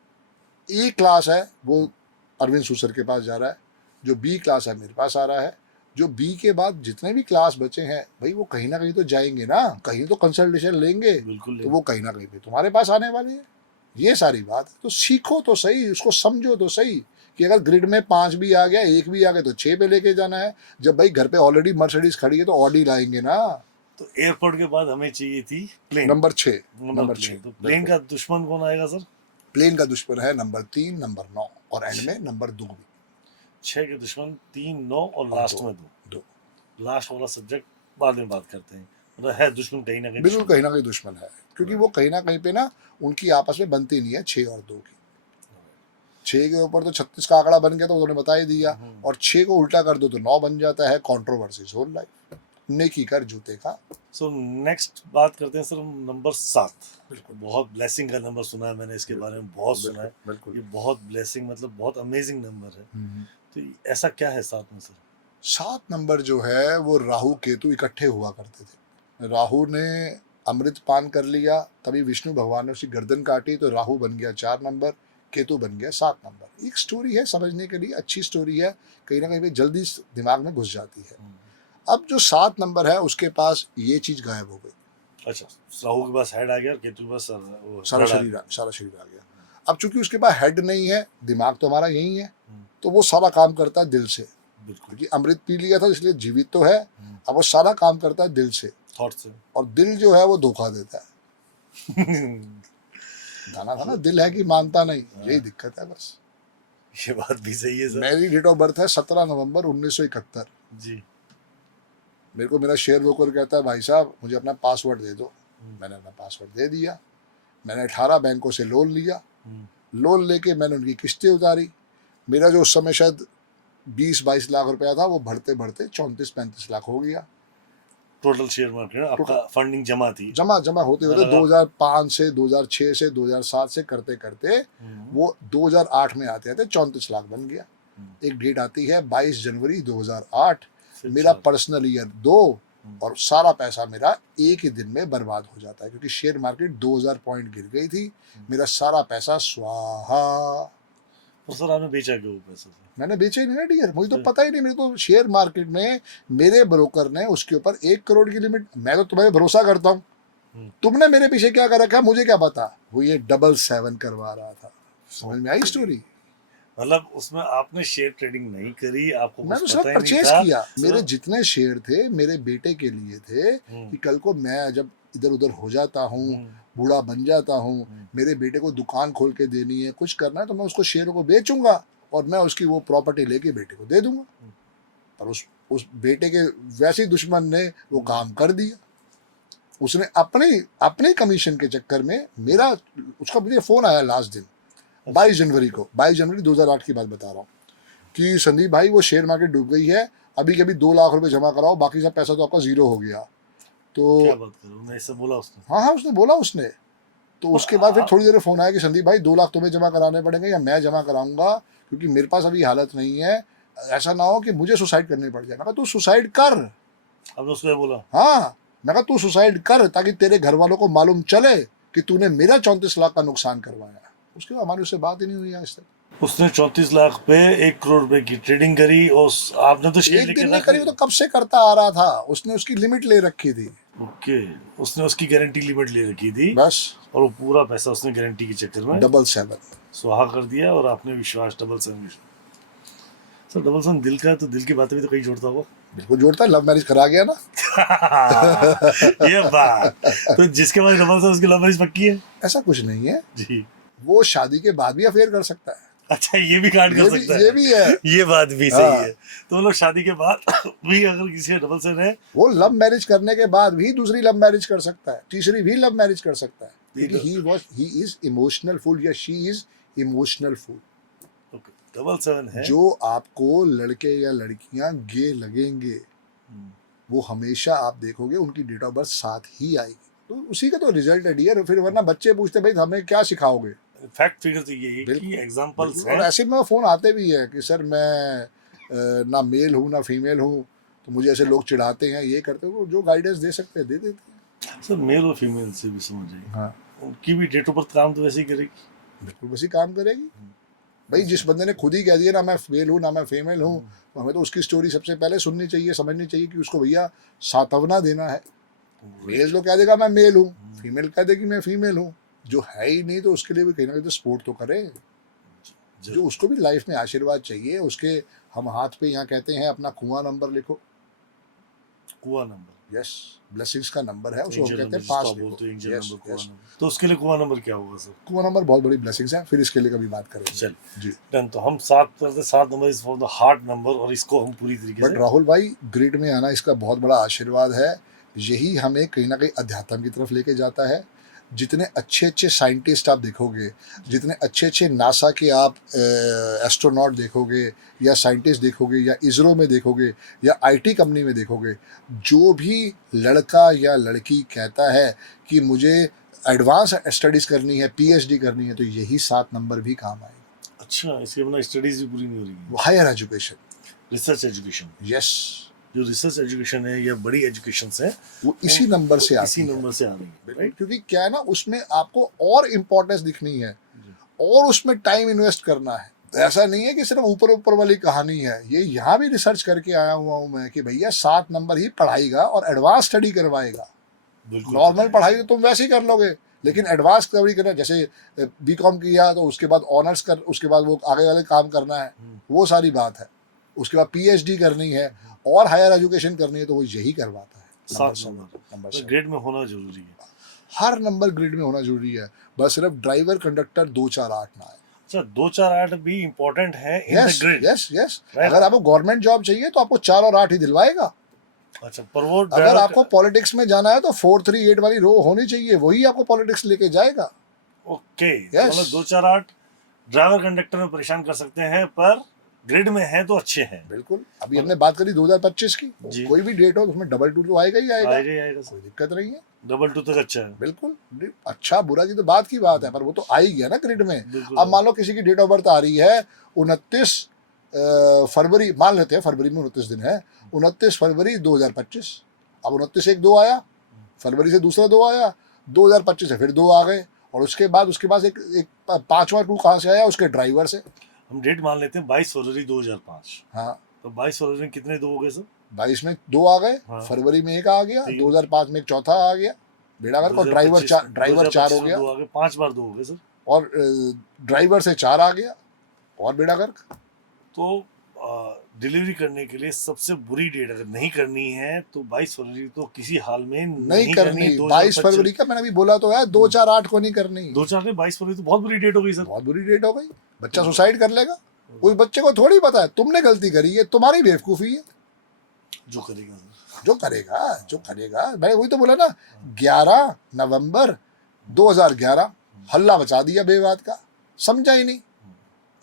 ए क्लास है वो अरविंद सूद सर के पास जा रहा है, जो बी क्लास है मेरे पास आ रहा है, जो बी के बाद जितने भी क्लास बचे हैं भाई वो कहीं ना कहीं तो जाएंगे ना, कहीं तो कंसल्टेशन लेंगे, बिल्कुल तो वो कहीं ना कहीं पे तुम्हारे पास आने वाले हैं। ये सारी बात है। तो सीखो तो सही, उसको समझो तो सही कि अगर ग्रिड में 5 भी आ गया, 1 भी आ गया, तो 6 पे लेके जाना है। जब भाई घर पे ऑलरेडी मर्सिडीज खड़ी है तो ऑडी लाएंगे ना। तो एयरपोर्ट के बाद हमें चाहिए थी plane. Number 6, number number 6। Plane. तो प्लेन का दुश्मन कौन आएगा सर? प्लेन का दुश्मन है नंबर 3, नंबर 9 और एंड में नंबर 2 भी। 6 के दुश्मन 3, 9 और लास्ट में 2। लास्ट वाला सब्जेक्ट बाद में बात करते हैं। मतलब है दुश्मन कहीं ना कहीं। बिल्कुल कहीं ना कहीं दुश्मन है, क्योंकि वो कहीं ना कहीं पे ना उनकी आपस में बनती नहीं है 6 और 2 की। 6 के ऊपर तो 36 का आंकड़ा बन गया तो उन्होंने बता ही दिया, और 6 को उल्टा कर दो तो 9 बन जाता है। कंट्रोवर्सीज होल लाइफ, नेकी कर जूते का। सो नेक्स्ट बात करते हैं सर नंबर 7। बिल्कुल बहुत ब्लेसिंग का नंबर सुना है मैंने, इसके बारे में बहुत सुना है। बिल्कुल ये बहुत ब्लेसिंग, मतलब बहुत अमेजिंग नंबर है। तो ऐसा क्या है 7 में सर? 7 नंबर जो है वो राहु केतु इकट्ठे हुआ करते थे। राहु ने अमृत पान कर लिया, तभी विष्णु भगवान ने उसकी गर्दन काटी, तो राहु बन गया 4 नंबर, केतु बन गया 7 नंबर। एक स्टोरी है समझने के लिए, अच्छी स्टोरी है, कहीं ना कहीं पे जल्दी दिमाग में घुस जाती है। अब जो 7 नंबर है उसके पास ये चीज गायब हो गई। अच्छा, राहु के पास हेड आ गया और केतु के पास सारा शरीर आ गया। अब चूंकि उसके पास हेड नहीं है, दिमाग तो हमारा यही है, तो वो सारा काम करता है दिल से। क्योंकि अमृत पी लिया था इसलिए जीवित तो है, अब वो सारा काम करता है दिल से, थॉट से। और दिल जो है वो धोखा देता है। गाना था ना, दिल है कि मानता नहीं, यही दिक्कत है बस। ये बात भी सही है सर। मेरी डेट ऑफ बर्थ है 17 नवंबर 1971 जी। मेरे को मेरा शेयर ब्रोकर कहता है भाई साहब मुझे अपना पासवर्ड दे दो। मैंने अपना पासवर्ड दे दिया। मैंने 18 बैंकों से लोन लिया। लोन लेके मैंने उनकी किस्तें उतारी। मेरा जो उस समय शायद 20-22 लाख रुपया था, वो बढ़ते बढ़ते 34-35 लाख हो गया। टोटल शेयर मार्केट आपका फंडिंग जमा थी। जमा होते होते 2005 से 2006 से 2007 से करते करते वो 2008 में आते आते 34 लाख बन गया। एक डेट आती है 22 जनवरी 2008, मेरा पर्सनल ईयर 2, और सारा पैसा मेरा एक ही दिन में बर्बाद हो जाता है, क्योंकि शेयर मार्केट 2000 पॉइंट गिर गई थी। मेरा सारा पैसा स्वाहा। तो सर आपने बेचा क्यों पैसा? मैंने बेचे नहीं ना डियर, मुझे तो पता ही नहीं। मेरे को शेयर मार्केट में मेरे ब्रोकर ने उसके ऊपर 1 करोड़ की लिमिट, मैं तो तुम्हें भरोसा करता हूँ, तुमने मेरे पीछे क्या कर रखा मुझे क्या पता। वो ये 777 करवा रहा था। समझ में आई स्टोरी? मतलब उसमें आपने शेयर ट्रेडिंग नहीं करी, आपको मैं तो कुछ सिर्फ पता ही नहीं परचेज था। किया। मेरे जितने शेयर थे मेरे बेटे के लिए थे कि कल को मैं जब इधर उधर हो जाता हूँ, बूढ़ा बन जाता हूँ, मेरे बेटे को दुकान खोल के देनी है, कुछ करना है, तो मैं उसको शेयरों को बेचूंगा और मैं उसकी वो प्रॉपर्टी लेके बेटे को दे दूंगा। पर उस बेटे के वैसे दुश्मन ने वो काम कर दिया। उसने अपने कमीशन के चक्कर में मेरा, उसका मुझे फोन आया लास्ट दिन 22 जनवरी को, 22 जनवरी 2008 की बात बता रहा हूँ, कि संदीप भाई वो शेयर मार्केट डूब गई है, अभी के अभी 2 लाख रुपए जमा कराओ, बाकी सब पैसा तो आपका जीरो हो गया। तो क्या बात करो, मैं ऐसा बोला उसने? हाँ उसने बोला उसने। तो उसके बाद फिर थोड़ी देर में फोन आया कि संदीप भाई 2 लाख तुम्हें जमा कराने पड़ेंगे या मैं जमा कराऊंगा, क्योंकि मेरे पास अभी हालत नहीं है, ऐसा ना हो कि मुझे सुसाइड करनी पड़ जाए। मैं कहा तू सुसाइड कर। अब उसको बोला? हाँ, मैं कहा तू सुसाइड कर ताकि तेरे घर वालों को मालूम चले कि तूने मेरा 34 लाख का नुकसान करवाया। उसके बाद हमारी उससे बात ही नहीं हुई आज तक। उसने 34 लाख पे 1 करोड़ रुपए की ट्रेडिंग करी, और आपने तो शेयर एक दिन में करी, वो तो कब से करता आ रहा था। उसने उसकी लिमिट ले रखी थी। ओके, उसने उसकी गारंटी लिमिट ले रखी थी बस, और वो पूरा पैसा उसने गारंटी के चक्कर में 777 सुहा कर दिया, और आपने विश्वास 777। सर 777 दिल का, तो दिल की बातें भी तो कहीं जोड़ता होगा। बिल्कुल जोड़ता है, लव मैरिज करा गया ना। ये बात तो जिसके पास 777 उसकी लव मैरिज पक्की है? ऐसा कुछ नहीं है जी। वो शादी के बाद भी अफेयर कर सकता है। अच्छा, ये भी कांड कर सकता है, ये भी है। ये बात भी सही हाँ। है। तो लोग शादी के बाद भी अगर किसी का डबल सेवन है, वो लव मैरिज करने के बाद भी दूसरी लव मैरिज कर सकता है, तीसरी भी लव मैरिज कर सकता है, क्योंकि ही इज इमोशनल फूल या she is emotional fool. Double seven है जो आपको लड़के या लड़कियां गे लगेंगे वो हमेशा आप देखोगे उनकी डेट ऑफ बर्थ साथ ही आएगी, तो उसी का तो रिजल्ट है डियर। फिर वरना बच्चे पूछते भाई हमें क्या सिखाओगे। फैक्ट फिगर तो यही है कि एग्जांपल्स और ऐसे में फोन आते भी है कि सर मैं ना मेल हूँ ना फीमेल हूँ, तो मुझे ऐसे लोग चिढ़ाते हैं, ये करते हो, जो गाइडेंस दे सकते हैं दे देते हैं। सर मेल और फीमेल से भी समझ जाइए, हाँ उनकी भी डेट ऑफ बर्थ काम तो वैसे ही करेगी, बिल्कुल वैसे काम करेगी भाई। जिस बंदे ने खुद ही कह दिया ना मैं मेल हूँ ना मैं फीमेल हूँ, तो हमें तो उसकी स्टोरी सबसे पहले सुननी चाहिए, समझनी चाहिए कि उसको भैया सातवना देना है। मेल तो कह देगा मैं मेल हूँ, फीमेल कह देगी मैं फीमेल हूँ, जो है ही नहीं तो उसके लिए भी कहीं ना कहीं तो सपोर्ट तो करे। जो उसको भी लाइफ में आशीर्वाद चाहिए, उसके हम हाथ पे यहाँ कहते हैं अपना कुआं नंबर लिखो, कुआं नंबर, यस ब्लेसिंग्स का नंबर है, उसको हम एंजल कहते नंबर हैं पास जिसको बोलते हैं, एंजल लिखो। नंबर, कुआं नंबर। तो उसके लिए कुआं नंबर क्या होगा सर? कुआं नंबर बहुत बड़ी ब्लेसिंग्स है, फिर इसके लिए कभी बात करेंगे। चल जी डन। तो हम 7 करते, 7 number is for the heart number, और इसको हम पूरी तरीके बट से राहुल भाई ग्रिड में आना इसका बहुत बड़ा आशीर्वाद है, यही हमें कहीं ना कहीं अध्यात्म की तरफ लेके जाता है। जितने अच्छे अच्छे साइंटिस्ट आप देखोगे, जितने अच्छे अच्छे नासा के आप एस्ट्रोनॉट देखोगे या साइंटिस्ट देखोगे या इसरो में देखोगे या आईटी कंपनी में देखोगे, जो भी लड़का या लड़की कहता है कि मुझे एडवांस स्टडीज़ करनी है, पीएचडी करनी है, तो यही 7 नंबर भी काम आएगा। अच्छा, इसके बिना स्टडीज भी पूरी नहीं हो रही है। Higher education, research education, yes, जो रिसर्च एजुकेशन है या बड़ी एजुकेशन है वो इसी नंबर से आती इसी है। नंबर से आ रही है, राइट? क्योंकि क्या है ना, उसमें आपको और इम्पोर्टेंस दिखनी है और उसमें टाइम इन्वेस्ट करना है। ऐसा नहीं है कि सिर्फ ऊपर ऊपर वाली कहानी है, ये यहाँ भी रिसर्च करके आया हुआ हूँ मैं कि भैया 7 नंबर ही पढ़ाएगा और एडवांस स्टडी करवाएगा। नॉर्मल पढ़ाई तो तुम वैसे ही कर लोगे, लेकिन एडवांस स्टडी करना, जैसे बीकॉम किया तो उसके बाद ऑनर्स कर, उसके बाद वो आगे वाले काम करना है, वो सारी बात है। उसके बाद पीएचडी करनी है और हायर एजुकेशन करनी है, तो वो यही करवाता है। 7 नंबर तो ग्रेड में होना जरूरी है। हर नंबर ग्रिड में होना जरूरी है, बस सिर्फ ड्राइवर कंडक्टर 2 4 8 ना आए। अच्छा, 2 4 8 भी इम्पोर्टेंट है in the yes grid. Yes yes, Right. अगर आपको गवर्नमेंट जॉब चाहिए तो आपको 4 और 8 ही दिलवाएगा। अच्छा, पर वो अगर आपको पॉलिटिक्स में जाना है तो 4 3 8 वाली रो होनी चाहिए, वही आपको पॉलिटिक्स लेके जाएगा। Okay, Yes. मतलब 2 4 8 ड्राइवर कंडक्टर में परेशान कर सकते हैं, पर ग्रिड में है तो अच्छे हैं। बिल्कुल, अभी हमने बात करी 2025 की, जी। कोई भी डेट हो उसमें डबल 2 तो आएगा ही आएगा, आएगा कोई दिक्कत नहीं है। डबल 2 तक अच्छा है। बिल्कुल, अच्छा बुरा की तो बात की बात है, पर वो तो आ ही गया ना ग्रिड में। बिल्कुल। अब मान लो किसी की डेट ऑफ बर्थ आ रही है 29 फरवरी, मान लेते हैं फरवरी में 29 दिन है, 29 फरवरी 2025। अब 29 एक 2 आया, फरवरी से दूसरा 2 आया, 2025 से फिर 2 आ गए, और उसके बाद एक 5वां 2 कहाँ से आया, उसके ड्राइवर से। हम डेट मान लेते हैं 22 फरवरी 2005। हाँ, तो 22 फरवरी में कितने 2 हो गए सर? 22 में 2 आ गए, हाँ। फरवरी में 1 आ गया, ठीक है। 2005 में एक चौथा आ गया, बेड़ा गर्क, और ड्राइवर 4 हो गया, 2 आ गए, 5 बार 2 हो गए सर। और ड्राइवर से 4 आ गया, और बेड़ा गर्क। तो डिलीवरी करने के लिए सबसे बुरी डेट अगर नहीं करनी है तो 22 फरवरी तो किसी हाल में नहीं करनी। 22 फरवरी का मैंने अभी बोला तो है, 2 4 8 को नहीं करनी। 2 4 में 22 फरवरी तो बहुत बुरी डेट हो गई सर। बहुत बुरी डेट हो गई, बच्चा सुसाइड कर लेगा। उस बच्चे को थोड़ी पता है तुमने गलती करी है, तुम्हारी बेवकूफ़ी है। जो करेगा सर, जो करेगा मैंने वही तो बोला ना, 11 नवंबर 2011 हल्ला बचा दिया बेवाद का, समझा ही नहीं।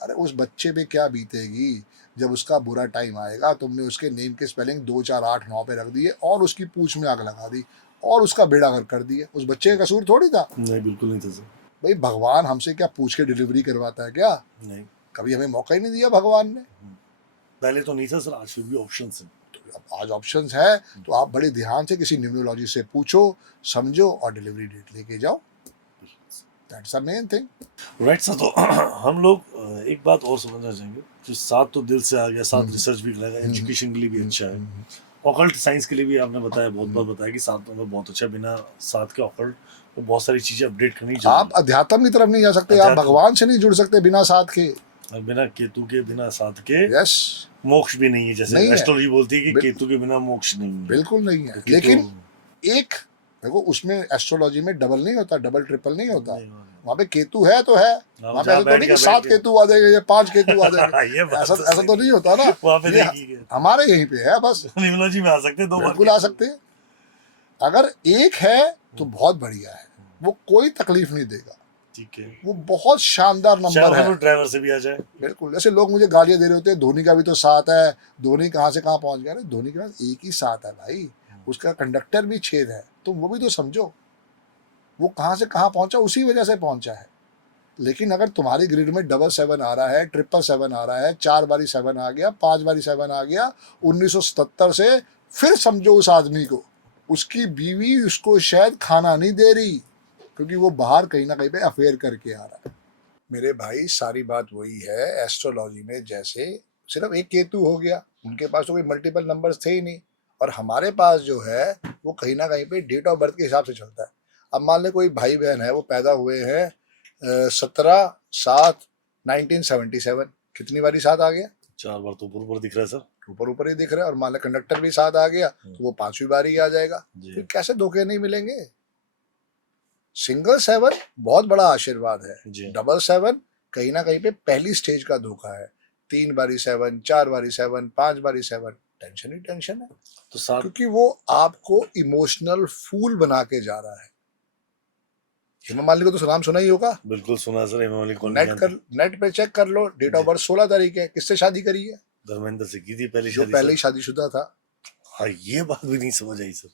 अरे उस बच्चे पे क्या बीतेगी जब उसका बुरा टाइम आएगा। तुमने उसके नेम के स्पेलिंग 2 4 8 9 पे रख दिए और उसकी पूंछ में आग लगा दी और उसका बेड़ा गर्क कर दिए। उस बच्चे का कसूर थोड़ी था। नहीं, बिल्कुल नहीं था सर। भाई भगवान हमसे क्या पूछ के डिलीवरी करवाता है क्या? नहीं, कभी हमें मौका ही नहीं दिया भगवान ने। पहले तो नहीं था सर, आज फिर भी ऑप्शंस हैं। तो अब आज ऑप्शंस है, तो आप बड़े ध्यान से किसी न्यूमरोलॉजी से पूछो, समझो और डिलीवरी डेट लेके जाओ। That's the main thing. Right sir. तो हम लोग एक बात और समझना चाहेंगे, जो 7 तो दिल से आ गया, 7 रिसर्च भी करेगा, एजुकेशन के लिए भी अच्छा है, ऑकल्ट साइंस के लिए भी आपने बताया, बहुत बार बताया कि 7 नंबर बहुत अच्छा है। बिना 7 के ऑकल्ट तो बहुत सारी चीजें अपडेट करनी चाहिए। आप अध्यात्म की तरफ नहीं जा सकते, आप भगवान से नहीं जुड़ सकते बिना 7 के। और बिना केतु के, बिना 7 के यस, मोक्ष भी नहीं है। जैसे नहीं है। एस्ट्रोलॉजी बोलती है कि केतु के बिना मोक्ष नहीं है। बिल्कुल नहीं है। तो लेकिन एक देखो उसमें एस्ट्रोलॉजी में डबल नहीं होता, डबल ट्रिपल नहीं होता। नहीं, नहीं। वहाँ पे केतु है तो है, वहाँ पे जहाँ ऐसा तो बैठ नहीं गया, कि बैठ 7 गया। केतु आ जाएंगे या 5 केतु आ जाएंगे। ये बात ऐसा तो ऐसा सही तो नहीं होता ना। वहाँ पे ये नहीं की गई। हमारे यहीं पे है बस, न्यूमरोलॉजी में आ सकते हैं 2 बार बिल्कुल आ सकते हैं। अगर एक है तो बहुत बढ़िया है, वो कोई तकलीफ नहीं देगा, ठीक है, वो बहुत शानदार चाहे नंबर अगर है। वो ड्राइवर से भी आ जाए। बिल्कुल, जैसे लोग मुझे गालियां दे रहे होते हैं धोनी का भी तो 7 है, धोनी कहाँ से कहाँ पहुंच गया। अरे धोनी के पास एक ही 7 है भाई, उसका कंडक्टर भी 6 है, तुम वो भी तो समझो। वो कहाँ से कहाँ पहुंचा उसी वजह से पहुंचा है। लेकिन अगर तुम्हारी ग्रिड में 777 आ रहा है, 777 आ रहा है, 4 बारी 7 आ गया, 5 बारी 7 आ गया 1977 से, फिर समझो उस आदमी को, उसकी बीवी उसको शायद खाना नहीं दे रही क्योंकि वो बाहर कहीं ना कहीं पे अफेयर करके आ रहा है। मेरे भाई सारी बात वही है एस्ट्रोलॉजी में, जैसे सिर्फ एक केतु हो गया, उनके पास तो कोई मल्टीपल नंबर्स थे ही नहीं, और हमारे पास जो है वो कहीं ना कहीं पे डेट ऑफ बर्थ के हिसाब से चलता है। अब मान ले कोई भाई बहन है, वो पैदा हुए हैं 17/7/1977, कितनी बारी 7 आ गया? 4 बार तो ऊपर दिख रहा है सर। ऊपर ऊपर ही दिख रहा है। और मान ले कंडक्टर भी 7 आ गया तो वो 5वीं बारी आ जाएगा। जी। फिर कैसे धोखे नहीं मिलेंगे? सिंगल 7 बहुत बड़ा आशीर्वाद है, जी। डबल 7 कहीं ना कहीं पे पहली स्टेज का धोखा है। 3 बारी 7, 4 बारी 7, 5 बारी 7, टेंशन ही टेंशन है, तो 7 क्योंकि वो आपको इमोशनल फूल बना के जा रहा है। हेमा मालिनी को तो नाम सुना ही होगा, बिल्कुल सुना सर। हेमा मालिनी कौन नेट नहीं कर, जानता। नेट पे चेक कर लो, डेट ऑफ बर्थ 16 तारीख है। किससे शादी करी है? धर्मेंद्र से की थी पहली जो शादी पहले ही सर। शादीशुदा था। हाँ, ये बात भी नहीं समझ आई सर।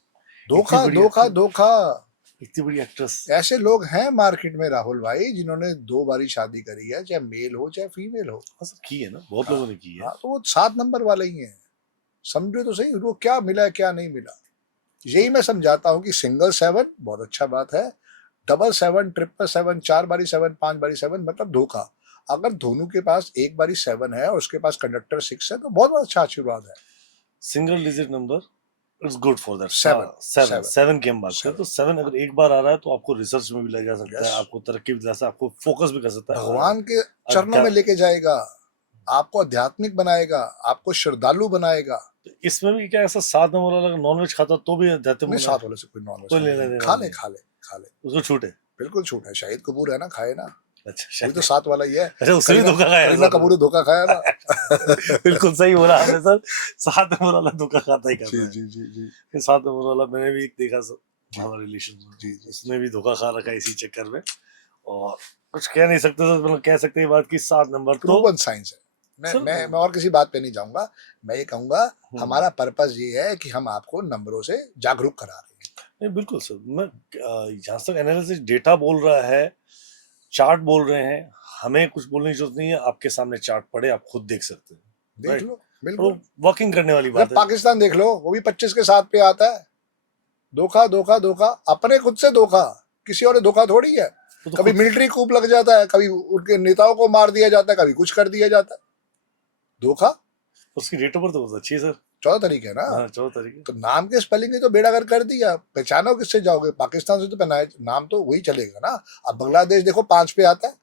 धोखा इतनी बड़ी धोखा एक्ट्रेस, धोखा। इतनी बड़ी एक्ट्रेस। ऐसे लोग हैं मार्केट में राहुल भाई, जिन्होंने 2 बारी शादी करी है, चाहे मेल हो चाहे फीमेल हो। हाँ सर, की है ना, बहुत लोगों ने की है। हाँ, तो वो 7 नंबर वाले ही हैं। समझो तो सही, उनको क्या मिला है क्या नहीं मिला। यही मैं समझाता हूँ कि सिंगल 7 बहुत अच्छा बात है, डबल 7, 777, 4 बारी 7, 5 बारी 7 मतलब धोखा। अगर दोनों के पास एक बारी 7 है और उसके पास कंडक्टर 6 है तो बहुत बड़ा अच्छा आशीर्वाद है। Single digit number it's good for that. 7 7 की हम बात करें तो 7 अगर एक बार आ रहा है तो आपको रिसर्च में भी ले जा सकता है, Yes. आपको तरक्की भी दिला सकता है, आपको फोकस भी कर सकता है। भगवान के चरणों में लेके जाएगा, आपको आध्यात्मिक बनाएगा, आपको श्रद्धालु बनाएगा। इसमें भी क्या ऐसा 7 नंबर वाला नॉनवेज खाता तो भी अध्यात्म नहीं, होना है? 7 वाले से कोई नॉन कोई लेना वेज देना खा ले नहीं। खा ले खा ले, उसको छूट है। बिल्कुल छूट है। शाहिद कपूर है ना, खाए ना, अच्छा, वही तो 7 वाला ही है। अच्छा, उससे भी धोखा खाया है करीना सर। कपूर ने धोखा खाया ना। बिल्कुल सही बोला आपने सर। 7 नंबर वाला धोखा खाता ही जी खाता है। जी जी जी फिर 7 नंबर वाला मैंने भी एक देखा सर, जी। हमारे रिलेशन में। जी जी उसने भी धोखा खा रखा है इसी चक्कर में। और कुछ कह नहीं सकते सर, मतलब कह सकते हैं बात की 7 नंबर तो प्रूवन साइंस है। सर, मैं और किसी बात पे नहीं जाऊंगा। मैं ये कहूंगा हमारा पर्पस ये है कि हम आपको नंबरों से जागरूक करा रहे हैं। नहीं बिल्कुल सर। मैं जहाँ तक एनालिसिस डेटा बोल रहा है, चार्ट बोल रहे हैं, हमें कुछ बोलने की जरूरत नहीं है। आपके सामने चार्ट पड़े, आप खुद देख सकते हैं। देख Right. लो, और बिल्कुल। वर्किंग करने वाली अगर बात है। पाकिस्तान देख लो, वो भी 25 के 7 पे आता है। धोखा धोखा धोखा, अपने खुद से धोखा, किसी और ने धोखा थोड़ी है। तो कभी खुद- मिलिट्री कूप लग जाता है, कभी उनके नेताओं को मार दिया जाता है, कभी कुछ कर दिया जाता है। धोखा। उसकी डेट ऑफ बर्थ बहुत अच्छी है सर। 14 तारीख है ना। हाँ, 14 तारीख है। तो नाम के स्पेलिंग ने तो बेड़ागर कर दिया। पहचानो किससे जाओगे? पाकिस्तान से तो पहनाए, नाम तो वही चलेगा ना। अब बांग्लादेश देखो 5 पे आता है।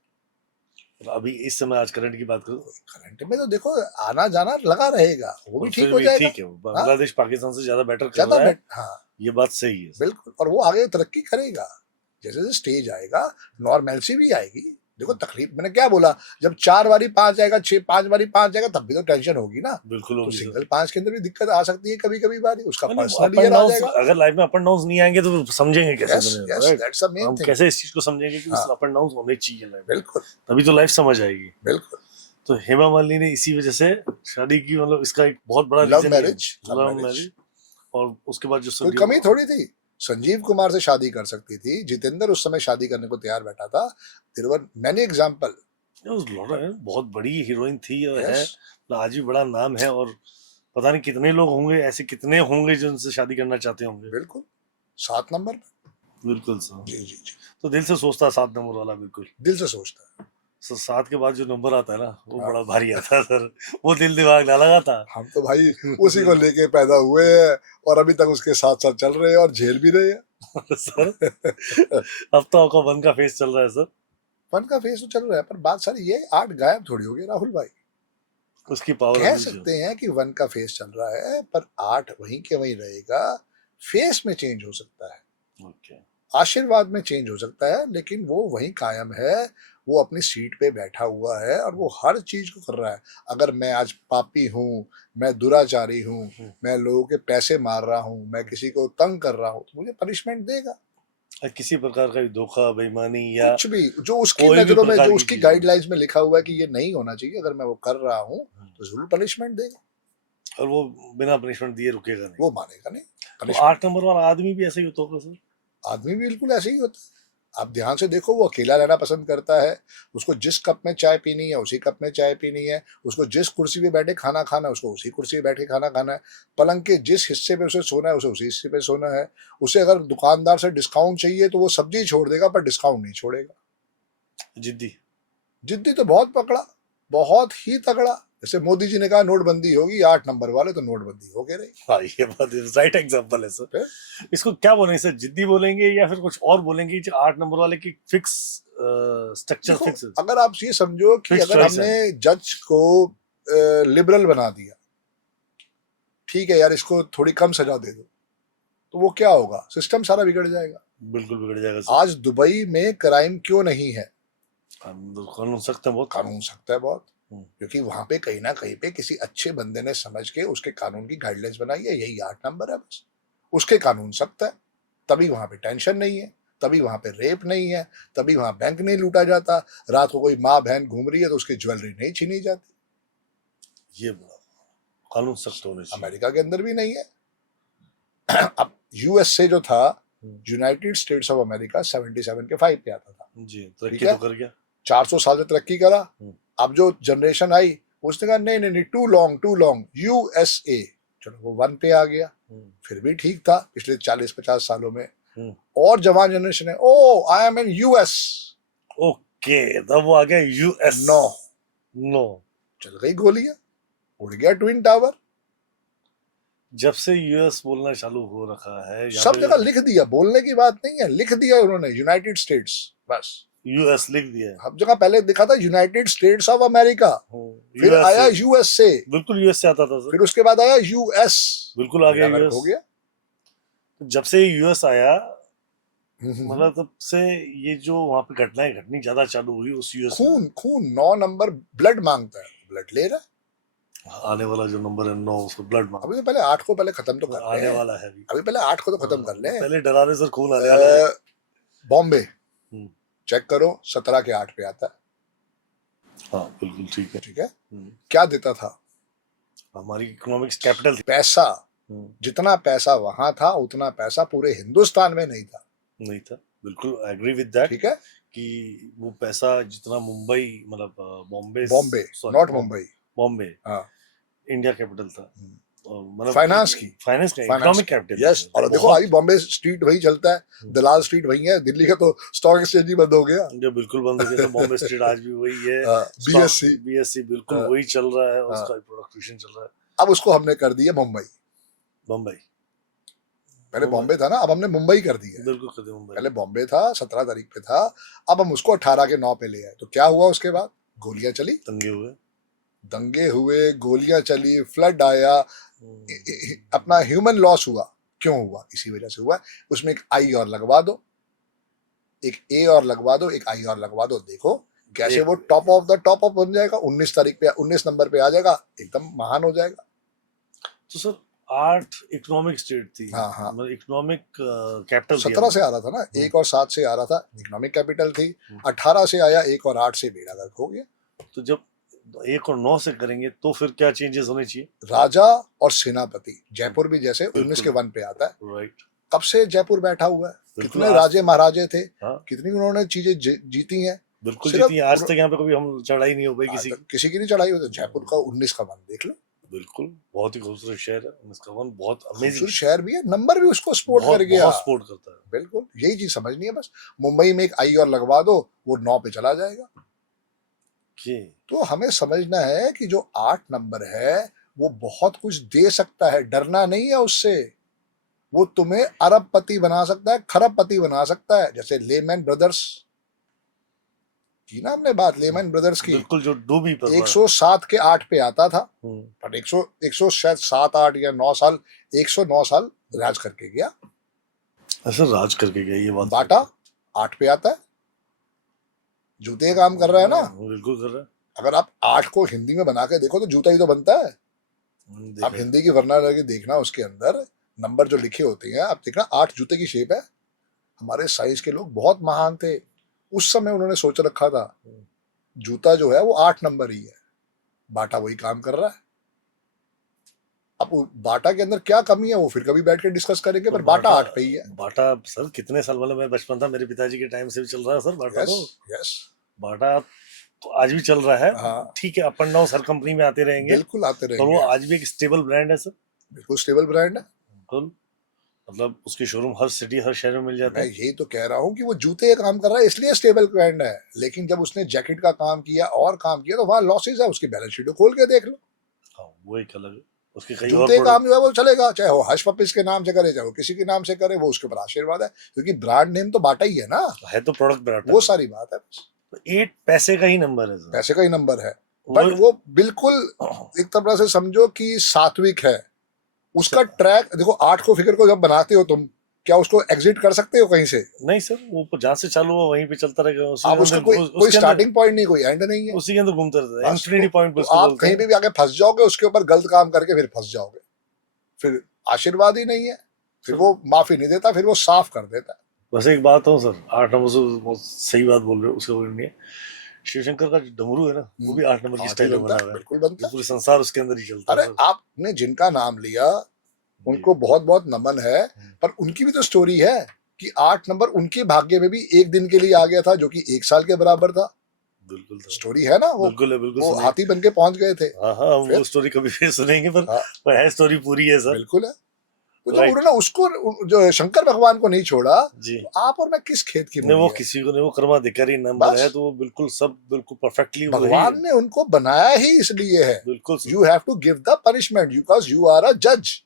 तो अभी इस समय आज करंट की बात करूं करंट में तो देखो आना जाना लगा रहेगा, वो भी तो ठीक फिर हो भी जाएगा। ठीक है। बांग्लादेश पाकिस्तान से ज्यादा बेटर कर ज्यादा रहा है, हाँ ये बात सही है। बिल्कुल। और वो आगे तरक्की करेगा, जैसे जैसे स्टेज आएगा नॉर्मेलिटी भी आएगी। देखो तकलीफ मैंने क्या बोला, जब 4 बारी 5 आएगा, 5 बारी 5 आएगा, तब भी तो टेंशन होगी ना। बिल्कुल तो होगी सर। सिंगल 5 के अंदर भी दिक्कत आ सकती है कभी कभी बारी, उसका नहीं, पर्सनल up and ईयर आ downs, जाएगा। अगर लाइफ में अप एंड डाउन नहीं आएंगे तो समझेंगे कैसे यस दुनिया को, yes, right? That's the main हम थिंग। कैसे इस चीज को समझेंगे कि हाँ। अप एंड डाउन होने चाहिए लाइफ में, बिल्कुल तभी तो लाइफ समझ आएगी। बिल्कुल। तो हेमा मालिनी ने इसी वजह से शादी की, मतलब इसका एक बहुत बड़ा love reason marriage, love marriage. और उसके बाद जो कोई कमी थोड़ी थी। संजीव कुमार से शादी कर सकती थी, जितेंद्र उस समय शादी करने को तैयार बैठा था। There were many example. बहुत बड़ी हीरोइन थी और है, यस आज भी बड़ा नाम है। और पता नहीं कितने लोग होंगे ऐसे, कितने होंगे जो उनसे शादी करना चाहते होंगे। बिल्कुल 7 नंबर पे। बिल्कुल सर। जी जी जी, तो दिल से सोचता है 7 नंबर वाला, बिल्कुल। दिल से सोचता है। सर 7 के बाद जो नंबर आता है ना, वो हाँ। बड़ा भारी आता है सर। वो दिल दिमाग ना लगा था। हम तो भाई उसी को लेके पैदा हुए हैं और अभी तक उसके साथ साथ चल रहे हैं और झेल भी रहे हैं। सर अब तो आपका 1 का फेस चल रहा है सर। फन का फेस तो चल रहा है, पर बात सारी ये 8 गायब थोड़ी हो गई राहुल भाई। उसकी पावर कह सकते हैं कि 1 का फेस चल रहा है, पर 8 वहीं के वहीं रहेगा। फेस में चेंज हो सकता है। ओके। आशीर्वाद में चेंज हो सकता है, लेकिन वो वहीं कायम है। वो अपनी सीट पे बैठा हुआ है और वो हर चीज को कर रहा है। अगर मैं आज पापी हूँ, मैं दुराचारी हूँ, मैं लोगों के पैसे मार रहा हूँ, मैं किसी को तंग कर रहा हूँ, तो मुझे पनिशमेंट देगा। किसी प्रकार का भी धोखा, बेईमानी या कुछ भी जो उसकी कोई भी नजरों में, प्रकार जो की उसकी चीज। गाइडलाइंस में लिखा हुआ है कि ये नहीं होना चाहिए, अगर मैं वो कर रहा हूँ तो जरूर पनिशमेंट देगा। और वो बिना पनिशमेंट दिए रुकेगा नहीं। वो मानेगा नहीं तो पनिशमेंट। 8 नंबर वाला आदमी भी ऐसे ही होता होगा सर? आदमी भी बिल्कुल ऐसे ही होता है। आप ध्यान से देखो, वो अकेला रहना पसंद करता है। उसको जिस कप में चाय पीनी है उसी कप में चाय पीनी है। उसको जिस कुर्सी पे बैठे खाना खाना है उसको उसी कुर्सी पे बैठ के खाना खाना है। पलंग के जिस हिस्से पे उसे सोना है उसे उसी हिस्से पे सोना है। उसे अगर दुकानदार से डिस्काउंट चाहिए तो वो सब्जी छोड़ देगा, पर डिस्काउंट नहीं छोड़ेगा। जिद्दी। जिद्दी तो बहुत पकड़ा, बहुत ही तगड़ा। जैसे मोदी जी ने कहा नोटबंदी होगी, 8 नंबर वाले तो नोटबंदी हो गए रही। हाँ, ये बात राइट एग्जांपल है सर। फिर इसको क्या बोलेंगे सर, जिद्दी बोलेंगे या फिर कुछ और बोलेंगे? जो 8 नंबर वाले की फिक्स स्ट्रक्चर, देखो, फिक्स अगर आप ये समझो कि फिक्स अगर चॉइस है। हमने जज को लिबरल बना दिया, ठीक है यार इसको थोड़ी कम सजा दे दो, तो वो क्या होगा, सिस्टम सारा बिगड़ जाएगा। बिल्कुल बिगड़ जाएगा सर। आज दुबई में क्राइम क्यों नहीं है? कानून सख्त है बहुत। कानून सख्त है बहुत, हम्म। क्योंकि वहां पे कहीं ना कहीं पे किसी अच्छे बंदे ने समझ के उसके कानून की गाइडलाइंस बनाई है। यही 8 नंबर है बस। उसके कानून सख्त है, तभी वहां पे टेंशन नहीं है, तभी वहां पे रेप नहीं है, तभी वहां बैंक नहीं लूटा जाता। रात को कोई माँ बहन घूम रही है तो उसकी ज्वेलरी नहीं छीनी जाती। ये बड़ा कानून सख्त होने चाहिए। अमेरिका के अंदर भी नहीं है। अब यूएस से जो था, यूनाइटेड स्टेट्स ऑफ अमेरिका 77 के 5 पे आता था। जी, ठीक तरक्की है, तो कर गया। 400 साल से तरक्की करा। अब जो जनरेशन आई उसने कहा नहीं नहीं नहीं, too long too long, USA. चलो वो 1 पे आ गया, फिर भी ठीक था पिछले 40-50 सालों में। और जवान जनरेशन है, oh I am in US. Okay, तब वो आ गया यूएस। No, no. चल गई गोलियां, उड़ गया ट्विन टावर। जब से यूएस बोलना चालू हो रखा है, सब जगह लिख दिया, बोलने की बात नहीं है, लिख दिया उन्होंने यूनाइटेड स्टेट्स, बस यूएस लिख दिया। हर जगह पहले दिखा था यूनाइटेड स्टेट्स ऑफ अमेरिका, फिर US आया से। यूएसए, बिल्कुल यूएस से आता था सर। फिर उसके बाद आया यूएस, बिल्कुल आ गया मेरा यूएस। हो गया। जब से यूएस आया, मतलब तब से ये जो वहां पे घटनाएं घटनी ज्यादा चालू हुई उस यूएस में। खून खून 9 नंबर ब्लड मांगता है, ब्लड ले रहा है। आने वाला जो नंबर है 9, उसको ब्लड मांग अभी तो पहले 8 को पहले खत्म तो कर आने ले। वाला है अभी। अभी पहले 8 को तो खत्म कर ले। पहले डरा रहे सर, खून आने वाला है। बॉम्बे चेक करो, 17 के 8 पे आता है। हाँ बिल्कुल ठीक है। ठीक है, क्या देता था? हमारी इकोनॉमिक्स कैपिटल थी। पैसा, जितना पैसा वहां था उतना पैसा पूरे हिंदुस्तान में नहीं था। नहीं था, बिल्कुल एग्री विद दैट। ठीक है, कि वो पैसा जितना मुंबई, मतलब बॉम्बे, नॉट मुंबई, बॉम्बे, हाँ, इंडिया कैपिटल था, मतलब फाइनेंस की, फाइनेंस का इकोनॉमिक कैपिटल। यस। और देखो अभी बॉम्बे स्ट्रीट वही चलता है, दलाल स्ट्रीट वही है। दिल्ली का तो स्टॉक एक्सचेंज ही बंद हो गया। जो बिल्कुल बंद हो गया, बॉम्बे स्ट्रीट आज भी वही है। बीएससी बिल्कुल वही चल रहा है, उसका प्रोडक्शन चल रहा है। अब उसको हमने कर दिया मुंबई। बम्बई पहले बॉम्बे था ना, अब हमने मुंबई कर दिया। बिल्कुल कर दिया मुंबई। पहले बॉम्बे था, 17 तारीख पे था, अब हम उसको 18 के 9 पे ले आए। तो क्या हुआ उसके बाद? गोलियां चली, दंगे हुए, गोलियां चली, फ्लड आया, अपना ह्यूमन लॉस हुआ। क्यों हुआ? इसी वजह से हुआ। उसमें एक आई और लगवा दो, एक ए और लगवा दो, एक आई और लगवा दो, देखो कैसे वो top of the top of बन जाएगा। 19 तारीख पे 19 नंबर पे आ जाएगा, एकदम महान हो जाएगा। तो सर 8 इकोनॉमिक स्टेट थी। हाँ हाँ, मतलब इकोनॉमिक कैपिटल 17 से आ रहा था ना, 1 और 7 से आ रहा था, इकोनॉमिक कैपिटल थी। 18 से आया, 1 और 8 से बेड़ा गर्क हो गया। तो जब 1 और 9 से करेंगे तो फिर क्या चेंजेस होने चाहिए? राजा और सेनापति, जयपुर भी जैसे 19 के 1 पे आता है। राइट। कब से जयपुर बैठा हुआ है, कितने राजे महाराजे थे, हाँ? कितनी उन्होंने चीजें जीती हैं। बिल्कुल जीती। आज तक यहाँ पे कभी हम चढ़ाई नहीं हो पाई किसी की नहीं चढ़ाई हुई। जयपुर का 19 का 1 देख लो, बिल्कुल बहुत ही खूबसूरत शहर है। 19 का 1 बहुत अमेजिंग शहर भी है, नंबर भी उसको सपोर्ट कर गया, बहुत सपोर्ट करता है। बिल्कुल यही चीज समझनी है बस। मुंबई में एक आई और लगवा दो, वो 9 पे चला जाएगा। तो हमें समझना है कि जो 8 नंबर है वो बहुत कुछ दे सकता है, डरना नहीं है उससे। वो तुम्हें अरबपति बना सकता है, खरबपति बना सकता है। जैसे लेमैन ब्रदर्स की ना हमने बात, लेमैन ब्रदर्स की, बिल्कुल, जो डूबी पर 107 के 8 पे आता था, पर 100 शायद 7, 8 या 9 साल, 109 साल राज करके गया। ऐसा राज करके गया ये बात। बाटा 8 पे आता है, जूते का काम कर रहा है ना। वो बिल्कुल कर रहा है। अगर आप 8 को हिंदी में बना के देखो तो जूता ही तो बनता है। देखा आप हिंदी की वरना लगे देखना, उसके अंदर नंबर जो लिखे होते हैं आप देखना, 8 जूते की शेप है। हमारे साइंस के लोग बहुत महान थे, उस समय उन्होंने सोच रखा था जूता जो है वो 8 नंबर ही है। बाटा वही काम कर रहा है। अब बाटा के अंदर क्या कमी है वो फिर कभी बैठ के डिस्कस करेंगे, पर बाटा 8 पे ही है। बाटा सर कितने साल, मतलब मैं बचपन था, मेरे पिताजी के टाइम से भी चल रहा है सर बाटा। यस तो यस, बाटा तो आज भी चल रहा है। हाँ ठीक है, up and down her company में आते रहेंगे, बिल्कुल आते पर वो रहेंगे। आज भी एक स्टेबल ब्रांड है सर। बिल्कुल स्टेबल ब्रांड है। बिल्कुल, मतलब उसके शोरूम हर सिटी हर शहर में मिल जाते मैं हैं। यही तो कह रहा हूँ कि वो जूते का काम कर रहा है इसलिए स्टेबल ब्रांड है, लेकिन जब उसने जैकेट का काम किया और काम किया तो वहां लॉसेज है। उसकी बैलेंस शीट खोल के देख लो। हाँ, वो एक अलग है। उसके कई और जूते प्रोडक्ट। काम जो है वो चलेगा, चाहे वो हश पपिस के नाम से करे चाहे वो किसी के नाम से करे, वो उसके ऊपर आशीर्वाद है, क्योंकि ब्रांड नेम तो बाटा ही है ना। है तो प्रोडक्ट ब्रांड, वो सारी बात है। 8 पैसे का ही नंबर है सर। पैसे का ही नंबर है, वो बट वो बिल्कुल एक तरह से समझो कि सात्विक है। उसका ट्रैक देखो, 8 को फिगर को जब बनाते हो तुम, क्या उसको एग्जिट कर सकते हो कहीं से? नहीं सर, वो जहाँ से चालू हुआ वहीं पे चलता रहेगा। आप उसका कोई स्टार्टिंग पॉइंट नहीं, कोई एंड नहीं है। उसी के अंदर घूमता रहता है, बस इंफिनिटी पॉइंट तो उसको आप बोलते कहीं हैं। भी आगे फंस जाओगे, उसके ऊपर गलत काम करके फिर फंस जाओगे, फिर आशीर्वाद ही नहीं है, फिर वो माफी नहीं देता, फिर वो साफ कर देता है। बस एक बात हो सर, 8 नंबर से बहुत सही बात बोल रहे हो, उसका कोई नहीं है। शिवशंकर का जो डमरू है ना, वो भी 8 नंबर की 8 ही स्टाइल में बनता बना है, हुआ है। बिल्कुल बनता ये है। पूरे संसार उसके अंदर ही चलता अरे है सर। आपने जिनका नाम लिया उनको बहुत बहुत नमन है, पर उनकी भी तो स्टोरी है कि 8 नंबर उनके भाग्य में भी एक दिन के लिए आ गया था, जो कि 1 साल के बराबर था। बिल्कुल सर, स्टोरी है ना वो। बिल्कुल है, बिल्कुल वो सुनिए। हाथी बन के पहुंच गए थे। हाँ हाँ, हम फिर वो स्टोरी कभी फिर सुनेंगे, पर हाँ पर है स्टोरी पूरी है सर। बिल्कुल है। तो जब राइट उन्होंने उसको जो शंकर भगवान को नहीं छोड़ा, जी। तो आप और मैं किस खेत की नहीं, मूली वो है? किसी को नहीं, वो कर्माधिकारी नंबर बस है, तो वो बिल्कुल सब बिल्कुल परफेक्टली वही है। भगवान ने उनको बनाया ही इसलिए है। बिल्कुल sir. You have to give the punishment because you are a जज।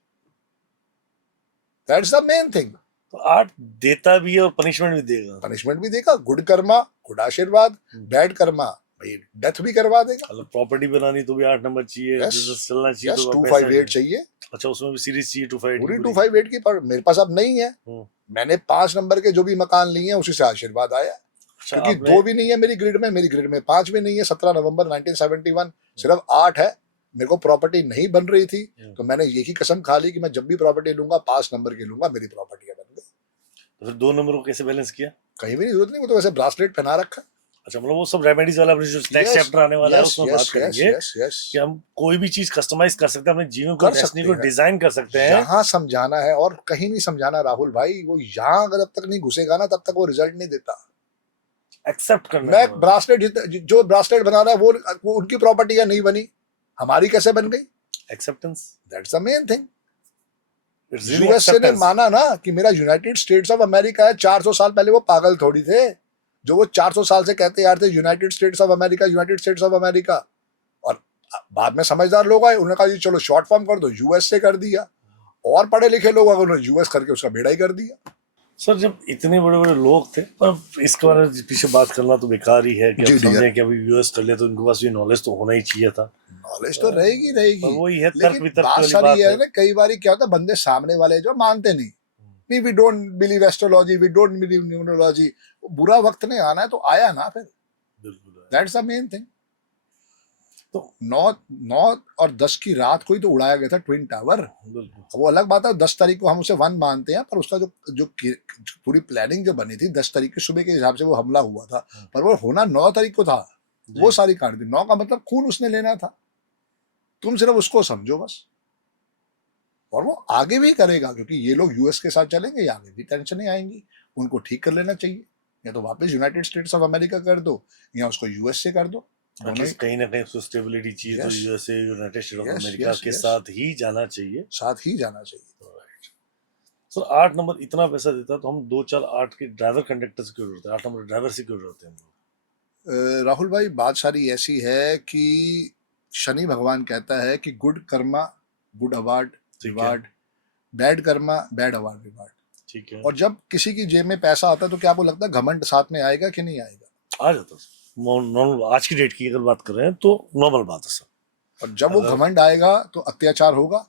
That's the main thing. तो 8 देता भी है और पनिशमेंट भी देगा। पनिशमेंट भी देगा, गुड कर्मा गुड आशीर्वाद, बैड कर्मा भाई डेथ भी करवा देगा। मतलब प्रॉपर्टी बनानी तो भी 8 नंबर चाहिए, यस बिजनेस चलना चाहिए यस, तो 258 चाहिए, अच्छा, उसमें भी सीरीज चाहिए 258 पूरी की। 258 की। पर मेरे पास अब नहीं है। मैंने 5 नंबर के जो भी मकान लिए हैं उसी से आशीर्वाद आया, अच्छा, क्योंकि आपने 2 भी नहीं है मेरी ग्रिड में, मेरी ग्रिड में 5 भी नहीं है। 17 नवंबर 1971 सिर्फ 8 है। मेरे को प्रॉपर्टी नहीं बन रही थी, तो मैंने यही कसम खा ली कि मैं जब भी प्रॉपर्टी लूंगा 5 नंबर की लूंगा, मेरी प्रॉपर्टी बन गई। तो फिर 2 नंबर को कैसे बैलेंस किया? कहीं भी नहीं जरूरत नहीं, वो तो वैसे ब्रासलेट पहना रखा। अच्छा, मतलब वो सब रेमेडीज वाला अपने जो नेक्स्ट चैप्टर आने वाला है उसमें बात करेंगे यस कि हम कोई भी चीज कस्टमाइज कर सकते हैं, अपने जीवन को, कर डेस्टिनी सकते को हैं। डिजाइन कर सकते हैं। यहाँ समझाना है और कहीं नहीं समझाना राहुल भाई। वो यहाँ अगर जब तक नहीं घुसेगा ना तब तक वो रिजल्ट नहीं देता। एक्सेप्ट करना मैं है। ब्रासलेट जो ब्रासलेट बना रहा है वो उनकी प्रॉपर्टी या नहीं बनी, हमारी कैसे बन गई? Acceptance, that's the main thing. It's really USA ने एक्सेप्टेंस। माना ना कि मेरा यूनाइटेड स्टेट्स ऑफ अमेरिका है। 400 साल पहले वो पागल थोड़ी थे जो वो 400 साल से कहते यार थे United states of America, United states of America. और बाद में समझदार लोग आए, उन्होंने कहा जी चलो शॉर्ट फॉर्म कर दो, यूएसए कर दिया। और पढ़े लिखे लोग उन्होंने यूएस करके उसका बेड़ा ही कर दिया। सर, जब इतने बड़े बड़े लोग थे, पर इसके बारे में पीछे बात करना तो बेकार ही है कि जी, अब जी, समझें कि अभी यूएस कर लिया तो इनके पास भी नॉलेज तो होना ही चाहिए था। नॉलेज तो रहेगी पर वही है, तर्क लेकिन वितर्क बात वाली सारी बात ये है है। ना, कई बार क्या होता है बंदे सामने वाले जो मानते नहीं, नहीं we don't believe astrology, we don't believe numerology. बुरा वक्त नहीं आना है तो आया ना, फिर बिल्कुल है। That's the main thing. तो 9 और 10 की रात को ही तो उड़ाया गया था ट्विन टावर। बिल्कुल वो अलग बात है 10 तारीख को हम उसे 1 मानते हैं, पर उसका जो पूरी प्लानिंग जो बनी थी 10 तारीख की सुबह के हिसाब से वो हमला हुआ था, पर वो होना 9 तारीख को था। वो सारी कहानी थी। 9 का मतलब खून उसने लेना था। तुम सिर्फ उसको समझो बस, और वो आगे भी करेगा, क्योंकि ये लोग यूएस के साथ चलेंगे, आगे भी टेंशन आएंगी। उनको ठीक कर लेना चाहिए, या तो वापस यूनाइटेड स्टेट्स ऑफ अमेरिका कर दो या उसको यूएस से कर दो। कहीं ना कहीं उसको स्टेबिलिटी चाहिए, तो USA, United state of Yes, America yes, के yes. साथ ही जाना चाहिए। साथ ही जाना चाहिए। सर, 8 नंबर इतना पैसा देता तो हम 2-4 8 के ड्राइवर कंडक्टर से क्यों डरते हैं? 8 नंबर ड्राइवर से क्यों डरते हैं हम लोग? राहुल भाई बात सारी ऐसी है कि शनि भगवान कहता है कि good Karma good award reward, bad Karma bad award reward. ठीक है। और जब किसी की जेब में पैसा आता है तो क्या आपको लगता है घमंड साथ में आएगा कि नहीं आएगा? आ जाता है। नॉर्मल आज की डेट की अगर बात कर रहे हैं तो नॉर्मल बात है सर। और जब वो घमंड आएगा तो अत्याचार होगा।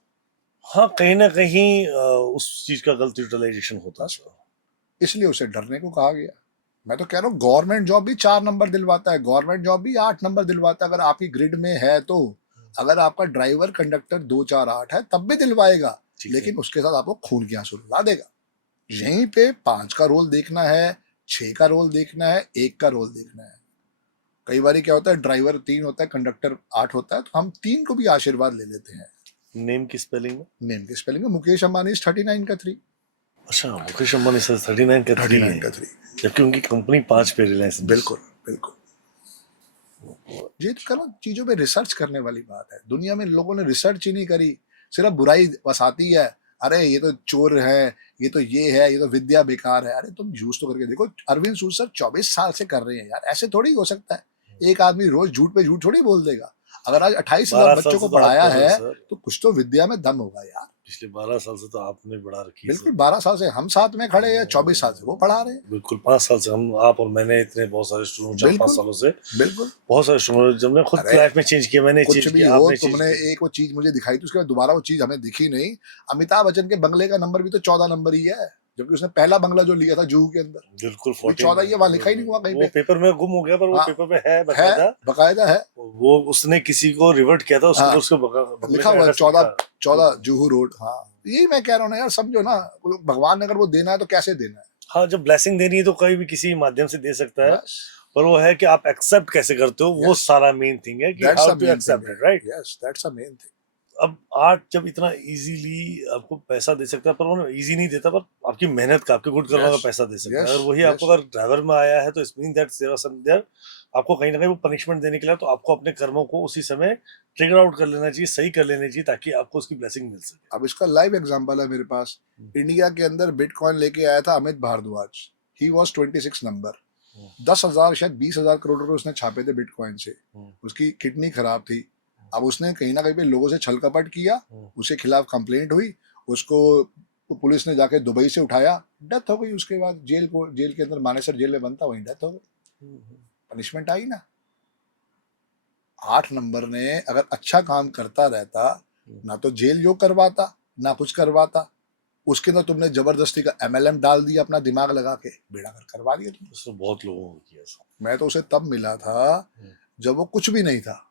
हाँ, कहीं ना कहीं उस चीज का गलत यूटिलाइजेशन होता है सर। इसलिए उसे डरने को कहा गया। मैं तो कह रहा हूँ गवर्नमेंट जॉब भी 4 नंबर दिलवाता है, गवर्नमेंट जॉब भी 8 नंबर दिलवाता है अगर आपकी ग्रिड में है तो। अगर आपका ड्राइवर कंडक्टर 2 4 8 है तब भी दिलवाएगा, ठीक है। लेकिन उसके साथ आपको खून की आंसू ला देगा। यहीं पे 5 का रोल देखना है, 6 का रोल देखना है, 1 का रोल देखना है। कई बार क्या होता है, ड्राइवर 3 होता है, कंडक्टर 8 होता है, तो हम 3 को भी आशीर्वाद ले लेते हैं। नेम की स्पेलिंग में? नेम की स्पेलिंग में मुकेश अंबानी 39 का 3। अच्छा, मुकेश अंबानी सर 39 का 3 है, 39 का 3। जबकि उनकी कंपनी 5 पे रिलायंस। बिल्कुल बिल्कुल। ये तो करो, चीजों पे रिसर्च करने वाली बात है। दुनिया में लोगों ने रिसर्च ही नहीं करी, सिर्फ बुराई बस आती है। अरे ये तो चोर है, ये तो ये है, ये तो विद्या बेकार है। अरे तुम यूज तो करके देखो। अरविंद सूद सर 24 साल से कर रहे हैं यार, ऐसे थोड़ी हो सकता है। एक आदमी रोज झूठ पे झूठ थोड़ी बोल देगा। अगर आज 28,000 बच्चों को पढ़ाया है तो कुछ तो विद्या में दम होगा यार। पिछले 12 साल से तो आपने पढ़ा रखी है। बिल्कुल, 12 साल से हम साथ में खड़े हैं, 24 साल से वो पढ़ा रहे हैं। बिल्कुल, 5 साल से हम, आप और मैंने, इतने बहुत सारे स्टूडेंट 4-5 सालों से। बिल्कुल, बहुत सारे स्टूडेंट जब मैं खुद लाइफ में चेंज किया, मैंने कुछ चेंज भी किया, हो, आपने तुमने एक वो चीज मुझे दिखाई थी, उसके बाद दोबारा वो चीज हमें दिखी नहीं। अमिताभ बच्चन के बंगले का नंबर भी तो 14 नंबर ही है, जबकि उसने पहला बंगला जो लिया था जुहू के अंदर, बिल्कुल 14 ये वहां लिखा ही नहीं हुआ कहीं पे। पेपर में गुम हो गया, पर वो हाँ, पेपर में है, बकायदा है। वो उसने किसी को रिवर्ट किया था, उसको हाँ, उसको लिखा हुआ 14 जुहू रोड। हाँ, यही मैं कह रहा हूँ ना यार, समझो ना, भगवान ने अगर वो देना है तो कैसे देना है। हाँ, जब ब्लेसिंग देनी है तो कोई भी किसी माध्यम से दे सकता है, पर वो है कि आप एक्सेप्ट कैसे करते हो, वो सारा मेन थिंग है कि how to accept it, right? Yes, that's a main thing. अब आर्ट जब इतना इजीली आपको पैसा दे सकता है, पर वो इजी नहीं देता, पर आपकी मेहनत का, आपके गुड कर्म का पैसा दे सकता है। अगर वही आपको अगर ड्राइवर में आया है तो it mean that there are some there, आपको कहीं ना कहीं वो पनिशमेंट देने के लिए, तो आपको अपने कर्मों को उसी समय ट्रिगर आउट कर लेना चाहिए, सही कर लेना चाहिए, ताकि आपको उसकी ब्लेसिंग मिल सके। अब इसका लाइव एग्जांपल है मेरे पास। इंडिया के अंदर बिटकॉइन लेके आया था Amit Bhardwaj. He was 26 number. 10,000 शायद 20,000 करोड़ रुपए उसने छापे थे बिटकॉइन से। उसकी किडनी खराब थी। अब उसने कहीं ना कहीं पे लोगों से छल कपट किया, उसके खिलाफ कंप्लेंट हुई, उसको पुलिस ने जाके दुबई से उठाया, डेथ हो गई। उसके बाद जेल के अंदर मानेसर जेल में बनता, वहीं डेथ हो गई। पनिशमेंट आई ना। 8 नंबर ने अगर अच्छा काम करता रहता, ना तो जेल जो करवाता, ना कुछ करवाता। उसके अंदर तुमने जबरदस्ती का MLM डाल दिया, अपना दिमाग लगा के बेड़ा कर करवा दिया तुमने। उसने बहुत लोगों को किया। मैं तो उसे तब मिला था जब वो कुछ भी नहीं था।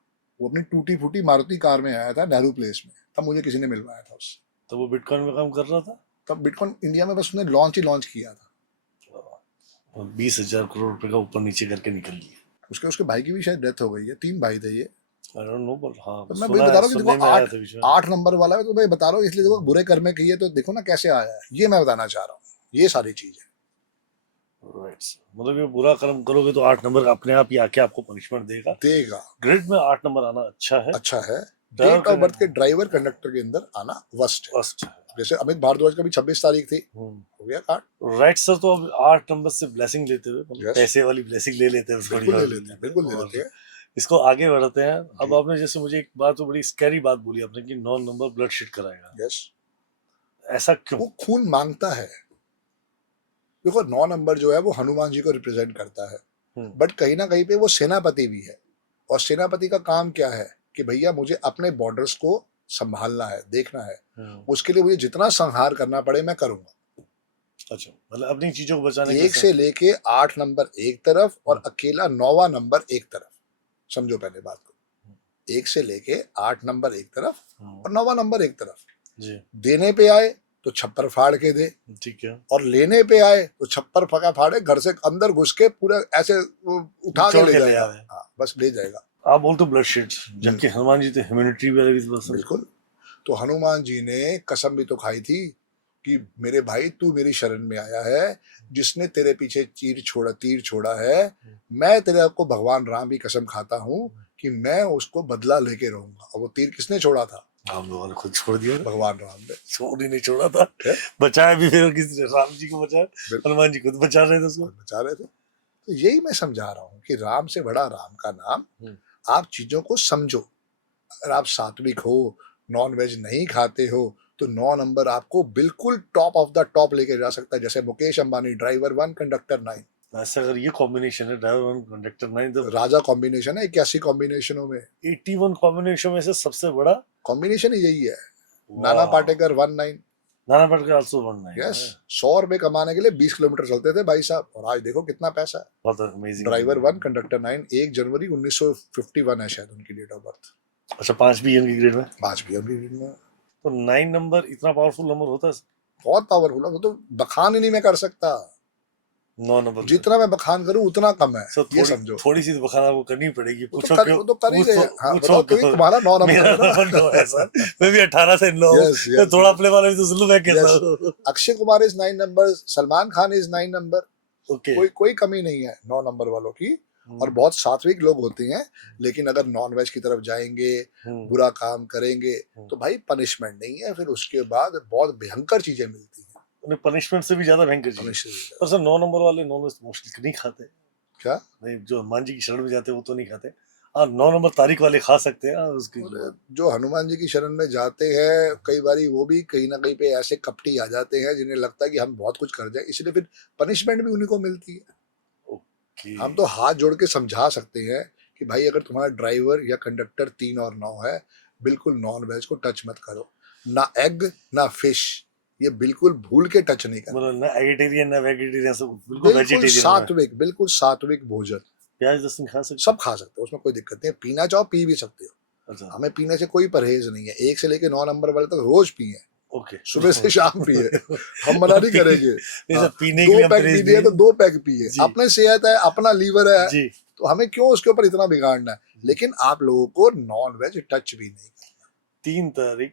वो अपनी टूटी फूटी मारुति कार में आया था नेहरू प्लेस में, तब मुझे किसी ने मिलवाया था उससे। तो वो बिटकॉइन में काम कर रहा था तब बिटकॉइन इंडिया में बस उसने लॉन्च किया था। 20,000 करोड़ रुपए का ऊपर नीचे करके निकल लिया। उसके भाई की भी शायद डेथ हो गई है। 3 भाई थे ये। I don't know, but हाँ, तो मैं वही बता रहा हूँ कि देखो 8 नंबर वाला है, तो मैं बता रहा हूँ, इसलिए देखो बुरे कर्म किए तो देखो ना कैसे आया है। ये मैं बताना चाह रहा हूँ, ये सारी चीज है। मतलब ये बुरा कर्म करोगे तो 8 नंबर अपने आप ही आके आपको पनिशमेंट देगा। ग्रिड में 8 नंबर आना अच्छा है। डेट ऑफ बर्थ के ड्राइवर कंडक्टर के अंदर आना वर्स्ट है। जैसे अमित भारद्वाज का भी 26 तारीख थी, हो गया काट। Right sir. तो अब 8 नंबर से ब्लेसिंग लेते हुए, पैसे वाली ब्लेसिंग ले लेते हैं, बिल्कुल ले लेते हैं। इसको आगे बढ़ते हैं। अब आपने जैसे मुझे एक बात, तो बड़ी स्कैरी बात बोली आपने कि 9 नंबर ब्लड शीट कराएगा। यस। ऐसा क्यों? वो खून मांगता है। देखो 9 नंबर जो है वो हनुमान जी को रिप्रेजेंट करता है, बट कहीं ना कहीं पे वो सेनापति भी है। और सेनापति का काम क्या है कि भैया मुझे अपने बॉर्डर्स को संभालना है, देखना है। उसके लिए मुझे जितना संहार करना पड़े मैं करूंगा। अच्छा, मतलब अपनी चीजों को बचाने। 1 से लेके 8 नंबर एक तरफ और अकेला 9वां नंबर एक तरफ। समझो पहले बात को। 1 से लेके 8 नंबर एक तरफ और 9वां नंबर एक तरफ। जी। देने पे आए तो छप्पर फाड़ के दे, ठीक है, और लेने पे आए तो छप्पर फका फाड़े, घर से अंदर घुस के पूरा ऐसे उठा के ले जाएगा। हाँ, बस ले जाएगा। आप बोलते ब्लड शीट, जबकि हनुमान जी तो ह्यूमैनिटी वाले भी। बिल्कुल। तो हनुमान जी ने कसम भी तो खाई थी कि मेरे भाई तू मेरी शरण में आया है, जिसने तेरे पीछे तीर छोड़ा है, मैं तेरे को भगवान राम की कसम खाता हूँ कि मैं उसको बदला लेके रहूंगा। और वो तीर किसने छोड़ा था? हम लोगों ने खुद छोड़ दिया। भगवान राम ने छोड़ ही नहीं छोड़ा था, बचाया भी फिर किसने? राम जी को बचाया। हनुमान जी खुद बचा रहे थे उसको, बचा रहे थे। तो यही मैं समझा रहा हूँ कि राम से बड़ा राम का नाम। आप चीजों को समझो। अगर आप सात्विक हो, नॉन वेज नहीं खाते हो, तो 9 नंबर आपको बिल्कुल टॉप ऑफ द टॉप लेके जा सकता है। जैसे मुकेश अंबानी ड्राइवर 1 कंडक्टर 9। ऐसा अगर ये कॉम्बिनेशन है, ड्राइवर 1 कंडक्टर 9, तो राजा कॉम्बिनेशन है। 81 कॉम्बिनेशनों में 81 कॉम्बिनेशन में से सबसे बड़ा कॉम्बिनेशन ही यही है। नाना पाटेकर 19, नाना पाटेकर आल्सो वन है। यस, 100 रुपए कमाने के लिए 20 किलोमीटर चलते थे भाई साहब, और आज देखो कितना पैसा है। बहुत अमेजिंग। ड्राइवर 1, कंडक्टर 9, 1 जनवरी 1951 है शायद उनकी डेट ऑफ बर्थ। अच्छा, 5 भी की ग्रेड में। 5 भी अभी में। तो 9 नंबर इतना पावरफुल नंबर होता है? बहुत पावरफुल है वो, तो बखान ही नहीं मैं कर सकता। 9 नंबर जितना मैं बखान करूं उतना कम है, ये समझो। थोड़ी सी बखान आपको करनी पड़ेगी। वो पूछो तो क्यों? वो तो कर ही रहे हैं। हाँ, पूछो बताओ क्योंकि क्यों? तुम्हारा 9 नंबर मेरा है ना। नंबर 9 है सर। मैं भी 18 से 9 हूं। Yes, yes, तो थोड़ा अपने वाले भी तो सुन लो मैं कैसा Yes. हूं। Akshay Kumar is 9 number, Salman Khan is 9 number. Okay. कोई कमी नहीं है 9 नंबर वालों की। और बहुत सात्विक लोग होते हैं, लेकिन अगर नॉन वेज की तरफ जाएंगे, बुरा काम करेंगे, तो भाई पनिशमेंट नहीं है, फिर उसके बाद बहुत भयंकर चीजें मिलती हैं। उन्हें पनिशमेंट से भी ज्यादा भयंकर चीज। Punishment। और सर 9 नंबर वाले नॉन वेज मोस्टली नहीं खाते। क्या? नहीं, जो हनुमान जी की शरण में जाते हैं वो तो नहीं खाते। हाँ, 9 नंबर तारीख वाले खा सकते हैं। उसकी जो हनुमान जी की शरण में जाते हैं, कई बारी वो भी कहीं ना कहीं पे ऐसे कपटी आ जाते हैं जिन्हें लगता है कि हम बहुत कुछ कर जाए, इसलिए फिर पनिशमेंट भी उन्हीं को मिलती है। हम तो हाथ जोड़ के समझा सकते हैं कि भाई अगर तुम्हारा ड्राइवर या कंडक्टर 3 और 9 है, बिल्कुल नॉन वेज को टच मत करो, ना एग ना फिश, ये बिल्कुल भूल के टच नहीं करना। मतलब ना एगिटेरियन ना वेजिटेरियन, सब बिल्कुल वेजिटेरियन। बिल्कुल सात्विक भोजन। प्याज लहसुन खा सकते, सब खा सकते हो, उसमें कोई दिक्कत नहीं है। पीना चाहो पी भी सकते हो। अच्छा। हमें पीने से कोई परहेज नहीं है, 1 से लेके 9 नंबर वाले तक रोज पिए, ओके, सुबह से शाम पिए, हम मना नहीं करेंगे। हाँ, पीने 2 पैक पी लिए तो 2 पैक पिए, अपने सेहत है, अपना लीवर है जी, तो हमें क्यों उसके ऊपर इतना बिगाड़ना है। लेकिन आप लोगों को नॉन वेज टच भी नहीं करना। 3 तारीख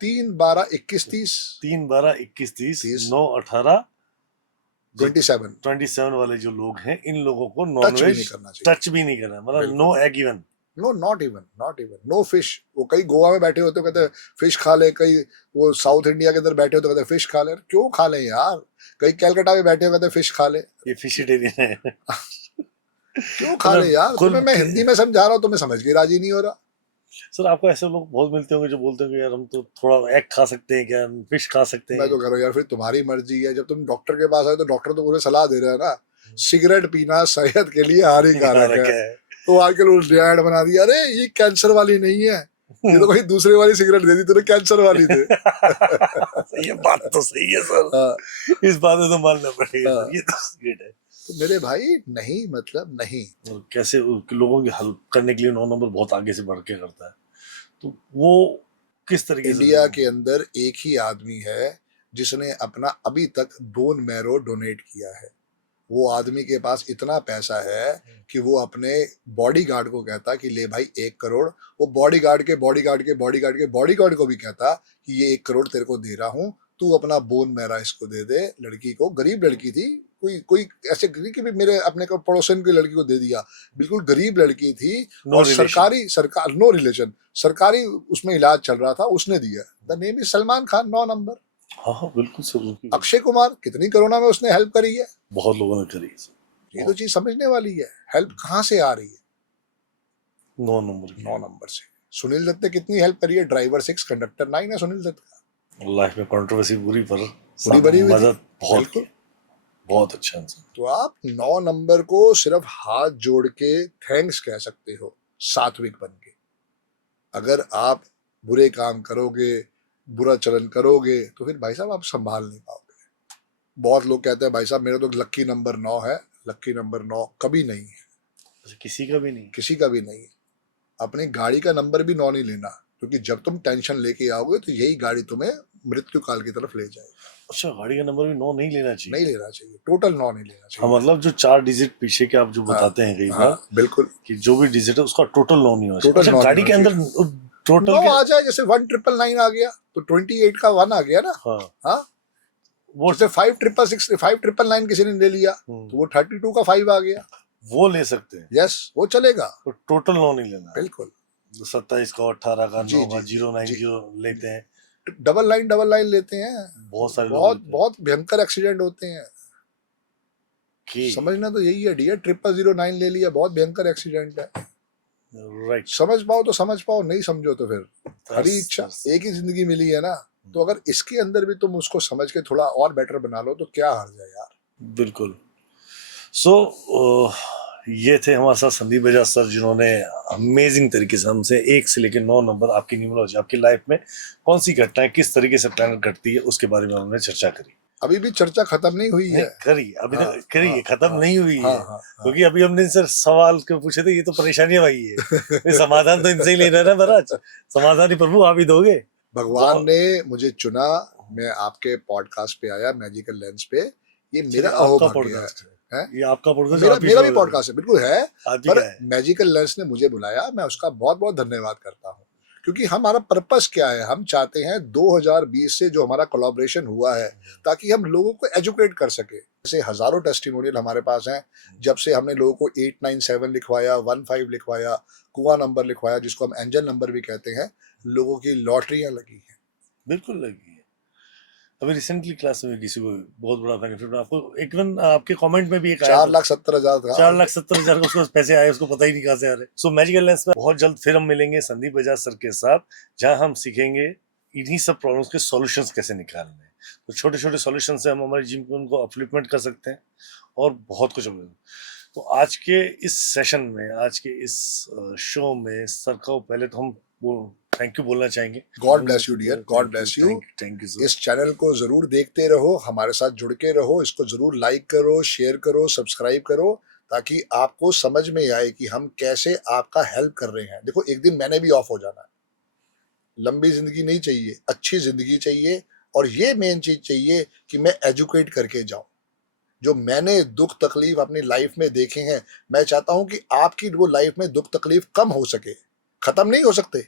3, 12, 21, 30, 3, 12, 21, 30, 9, 18, 27 वाले जो लोग हैं, इन लोगों को नॉन वेज टच भी नहीं करना। मतलब no egg even, no, not even no fish. वो कई गोवा में बैठे होते कहते हैं फिश खा ले, कई वो साउथ इंडिया के अंदर बैठे होते कहते हैं फिश खा ले। क्यों खा ले यार? कई कैलकाटा में बैठे हो कहते हैं फिश खा ले। ये फिशिटेरियन है। क्यों खा ले यार? तुम्हें मैं हिंदी में समझा रहा हूँ, तुम्हें समझ के राजी नहीं हो रहा। सर आपको ऐसे लोग बहुत मिलते होंगे जो बोलते हैं यार हम तो थोड़ा एग खा सकते हैं, क्या फिश खा सकते हैं? मैं तो कह रहा हूँ यार फिर तुम्हारी मर्जी है। जब तुम डॉक्टर के पास आए तो डॉक्टर तो पूरे सलाह दे रहे हैं ना, सिगरेट पीना सेहत के लिए हानिकारक है। तो आजकल वो ऐड बना दिया, अरे ये कैंसर वाली नहीं है, ये तो कोई दूसरे वाली सिगरेट दे दी, तूने कैंसर वाली दे। ये बात तो सही है सर। इस बात में तो मानना पड़ेगा। ये तो सिगरेट है। तो मेरे भाई नहीं, मतलब नहीं। कैसे लोगों की हल करने के लिए 9 नंबर बहुत आगे से बढ़ के करता है, तो वो किस तरीके से? इंडिया के अंदर एक ही आदमी है जिसने अपना अभी तक बोन मैरो डोनेट किया है। वो आदमी के पास इतना पैसा है कि वो अपने बॉडीगार्ड को कहता कि ले भाई 1 करोड़। वो बॉडीगार्ड के बॉडीगार्ड को भी कहता कि ये 1 करोड़ तेरे को दे रहा हूँ, तू अपना बोन मैरा इसको दे दे। लड़की को, गरीब लड़की थी, कोई ऐसे कि भी मेरे अपने को पड़ोसन की लड़की को दे दिया, बिल्कुल गरीब लड़की थी। और सरकार नो रिलेशन, सरकारी उसमें इलाज चल रहा था, उसने दिया। The name is Salman Khan, 9 number. हाँ बिल्कुल सर। अक्षय कुमार, कितनी कोरोना में उसने हेल्प करी है, बहुत लोगों ने करी है। ये तो चीज समझने वाली है। हेल्प कहाँ से आ रही है? 9 नंबर 9 नंबर से। सुनील दत्त ने कितनी हेल्प करी है? ड्राइवर 6, कंडक्टर 9 है सुनील दत्त का। लाइफ में कंट्रोवर्सी पूरी भरी हुई मदद बहुत अच्छा इंसान। तो आप 9 नंबर को सिर्फ हाथ जोड़ के थैंक्स कह सकते हो, सात्विक बन के। अगर आप बुरे काम करोगे, बुरा चलन करोगे, तो फिर भाई साहब आप संभाल नहीं पाओगे। बहुत लोग कहते हैं भाई साहब मेरा तो लक्की नंबर 9 है। लक्की नंबर 9 कभी नहीं है, किसी का भी नहीं, किसी का भी नहीं है। अपनी गाड़ी का नंबर भी 9 नहीं लेना, क्योंकि जब तुम टेंशन लेके आओगे तो यही गाड़ी तुम्हें मृत्यु काल की तरफ ले जाएगी। अच्छा, गाड़ी का नंबर भी 9 नहीं लेना चाहिए? नहीं लेना चाहिए, टोटल 9 नहीं लेना चाहिए। हाँ, मतलब जो 4 डिजिट पीछे के आप जो बताते हैं कई बार, बिल्कुल, कि जो भी डिजिट है उसका टोटल 9 नहीं होना चाहिए। अच्छा, गाड़ी के अंदर टोटल 9 आ जाए, जैसे 1999 आ गया तो 28 का 1 आ गया ना। हाँ, वो जैसे 5666 5999 किसी ने ले लिया तो वो 32 का 5 आ गया, वो ले सकते हैं। यस, वो चलेगा। तो टोटल 9 नहीं लेना। बिल्कुल। 27 का 18 का 9 का 090 लेते हैं, डबल लाइन लेते हैं। बहुत सारे बहुत भयंकर एक्सीडेंट होते हैं। समझना तो यही है डियर, 0009 ले लिया, बहुत भयंकर एक्सीडेंट है। राइट। समझ पाओ तो समझ पाओ, नहीं समझो तो फिर हरी इच्छा। एक ही जिंदगी मिली है ना, तो अगर इसके अंदर भी तुम उसको समझ के थोड़ा और बेटर बना लो तो क्या हर्ज है यार। बिल्कुल। सो ये थे हमारे साथ संदीप बजाज सर, जिन्होंने अमेजिंग तरीके से हमसे 1 से लेकर 9 नंबर आपकी न्यूमरोलॉजी, आपकी लाइफ में कौन सी घटनाएं किस तरीके से प्लान घटती है उसके बारे में उन्होंने चर्चा करी। अभी भी चर्चा खत्म नहीं हुई है। करी अभी हाँ, तक करी है, हाँ, खत्म हाँ, नहीं हुई हाँ, है। हाँ, हाँ। क्योंकि अभी हमने सर सवाल क्यों पूछे थे, ये तो परेशानियां भाई है, ये समाधान तो इनसे ही लेना है ना महाराज, समाधान ही प्रभु आप ही दोगे। भगवान ने मुझे चुना, मैं आपके पॉडकास्ट पे आया, मैजिकल लेंस पे। ये मेरा आपका अहोभाग्य पॉडकास्ट है। ये आपका पॉडकास्ट, मेरा भी पॉडकास्ट है, बिल्कुल है। आप ही पर का है। मैजिकल लेंस ने मुझे बुलाया, मैं उसका बहुत बहुत धन्यवाद करता हूँ। क्योंकि हमारा पर्पस क्या है, हम चाहते हैं 2020 से जो हमारा कोलैबोरेशन हुआ है, ताकि हम लोगों को एजुकेट कर सके। जैसे हजारों टेस्टिमोनियल हमारे पास हैं, जब से हमने लोगों को 897 लिखवाया, 15 लिखवाया, कुआं नंबर लिखवाया, जिसको हम एंजल नंबर भी कहते हैं, लोगों की लॉटरियां लगी हैं। बिल्कुल लगी है। अभी रिसेंटली क्लास में किसी को बहुत बड़ा बेनिफिट, आपको एक आपके कमेंट में भी एक 4,70,000 था। 4,70,000 उसको पैसे आए, उसको पता ही नहीं कहाँ से आ रहे। सो मैजिकल लेंस में बहुत जल्द फिर हम मिलेंगे संदीप बजाज सर के साथ, जहां हम सीखेंगे इन्हीं सब प्रॉब्लम्स के सॉल्यूशंस कैसे निकालने हैं। तो छोटे छोटे सॉल्यूशन से हम हमारे जीवन को अपलिफ्टमेंट कर सकते हैं और बहुत कुछ। तो आज के इस सेशन में, आज के इस शो में सर को पहले तो हम थैंक यू बोलना चाहेंगे। God bless you dear, God bless you. Thank you. इस चैनल को जरूर देखते रहो, हमारे साथ जुड़ के रहो, इसको जरूर लाइक करो, शेयर करो, सब्सक्राइब करो, ताकि आपको समझ में आए कि हम कैसे आपका हेल्प कर रहे हैं। देखो, एक दिन मैंने भी ऑफ हो जाना है। लंबी जिंदगी नहीं चाहिए, अच्छी जिंदगी चाहिए। और ये मेन चीज चाहिए कि मैं एजुकेट करके जाऊं। जो मैंने दुख तकलीफ अपनी लाइफ में देखे हैं, मैं चाहता हूं कि आपकी वो लाइफ में दुख तकलीफ कम हो सके। खत्म नहीं हो सकते,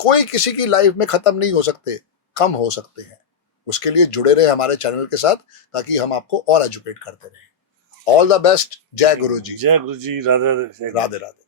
कोई किसी की लाइफ में खत्म नहीं हो सकते, कम हो सकते हैं। उसके लिए जुड़े रहे हमारे चैनल के साथ, ताकि हम आपको और एजुकेट करते रहें। All the best. जय गुरु जी। जय गुरु जी। राधे राधे। राधे राधे।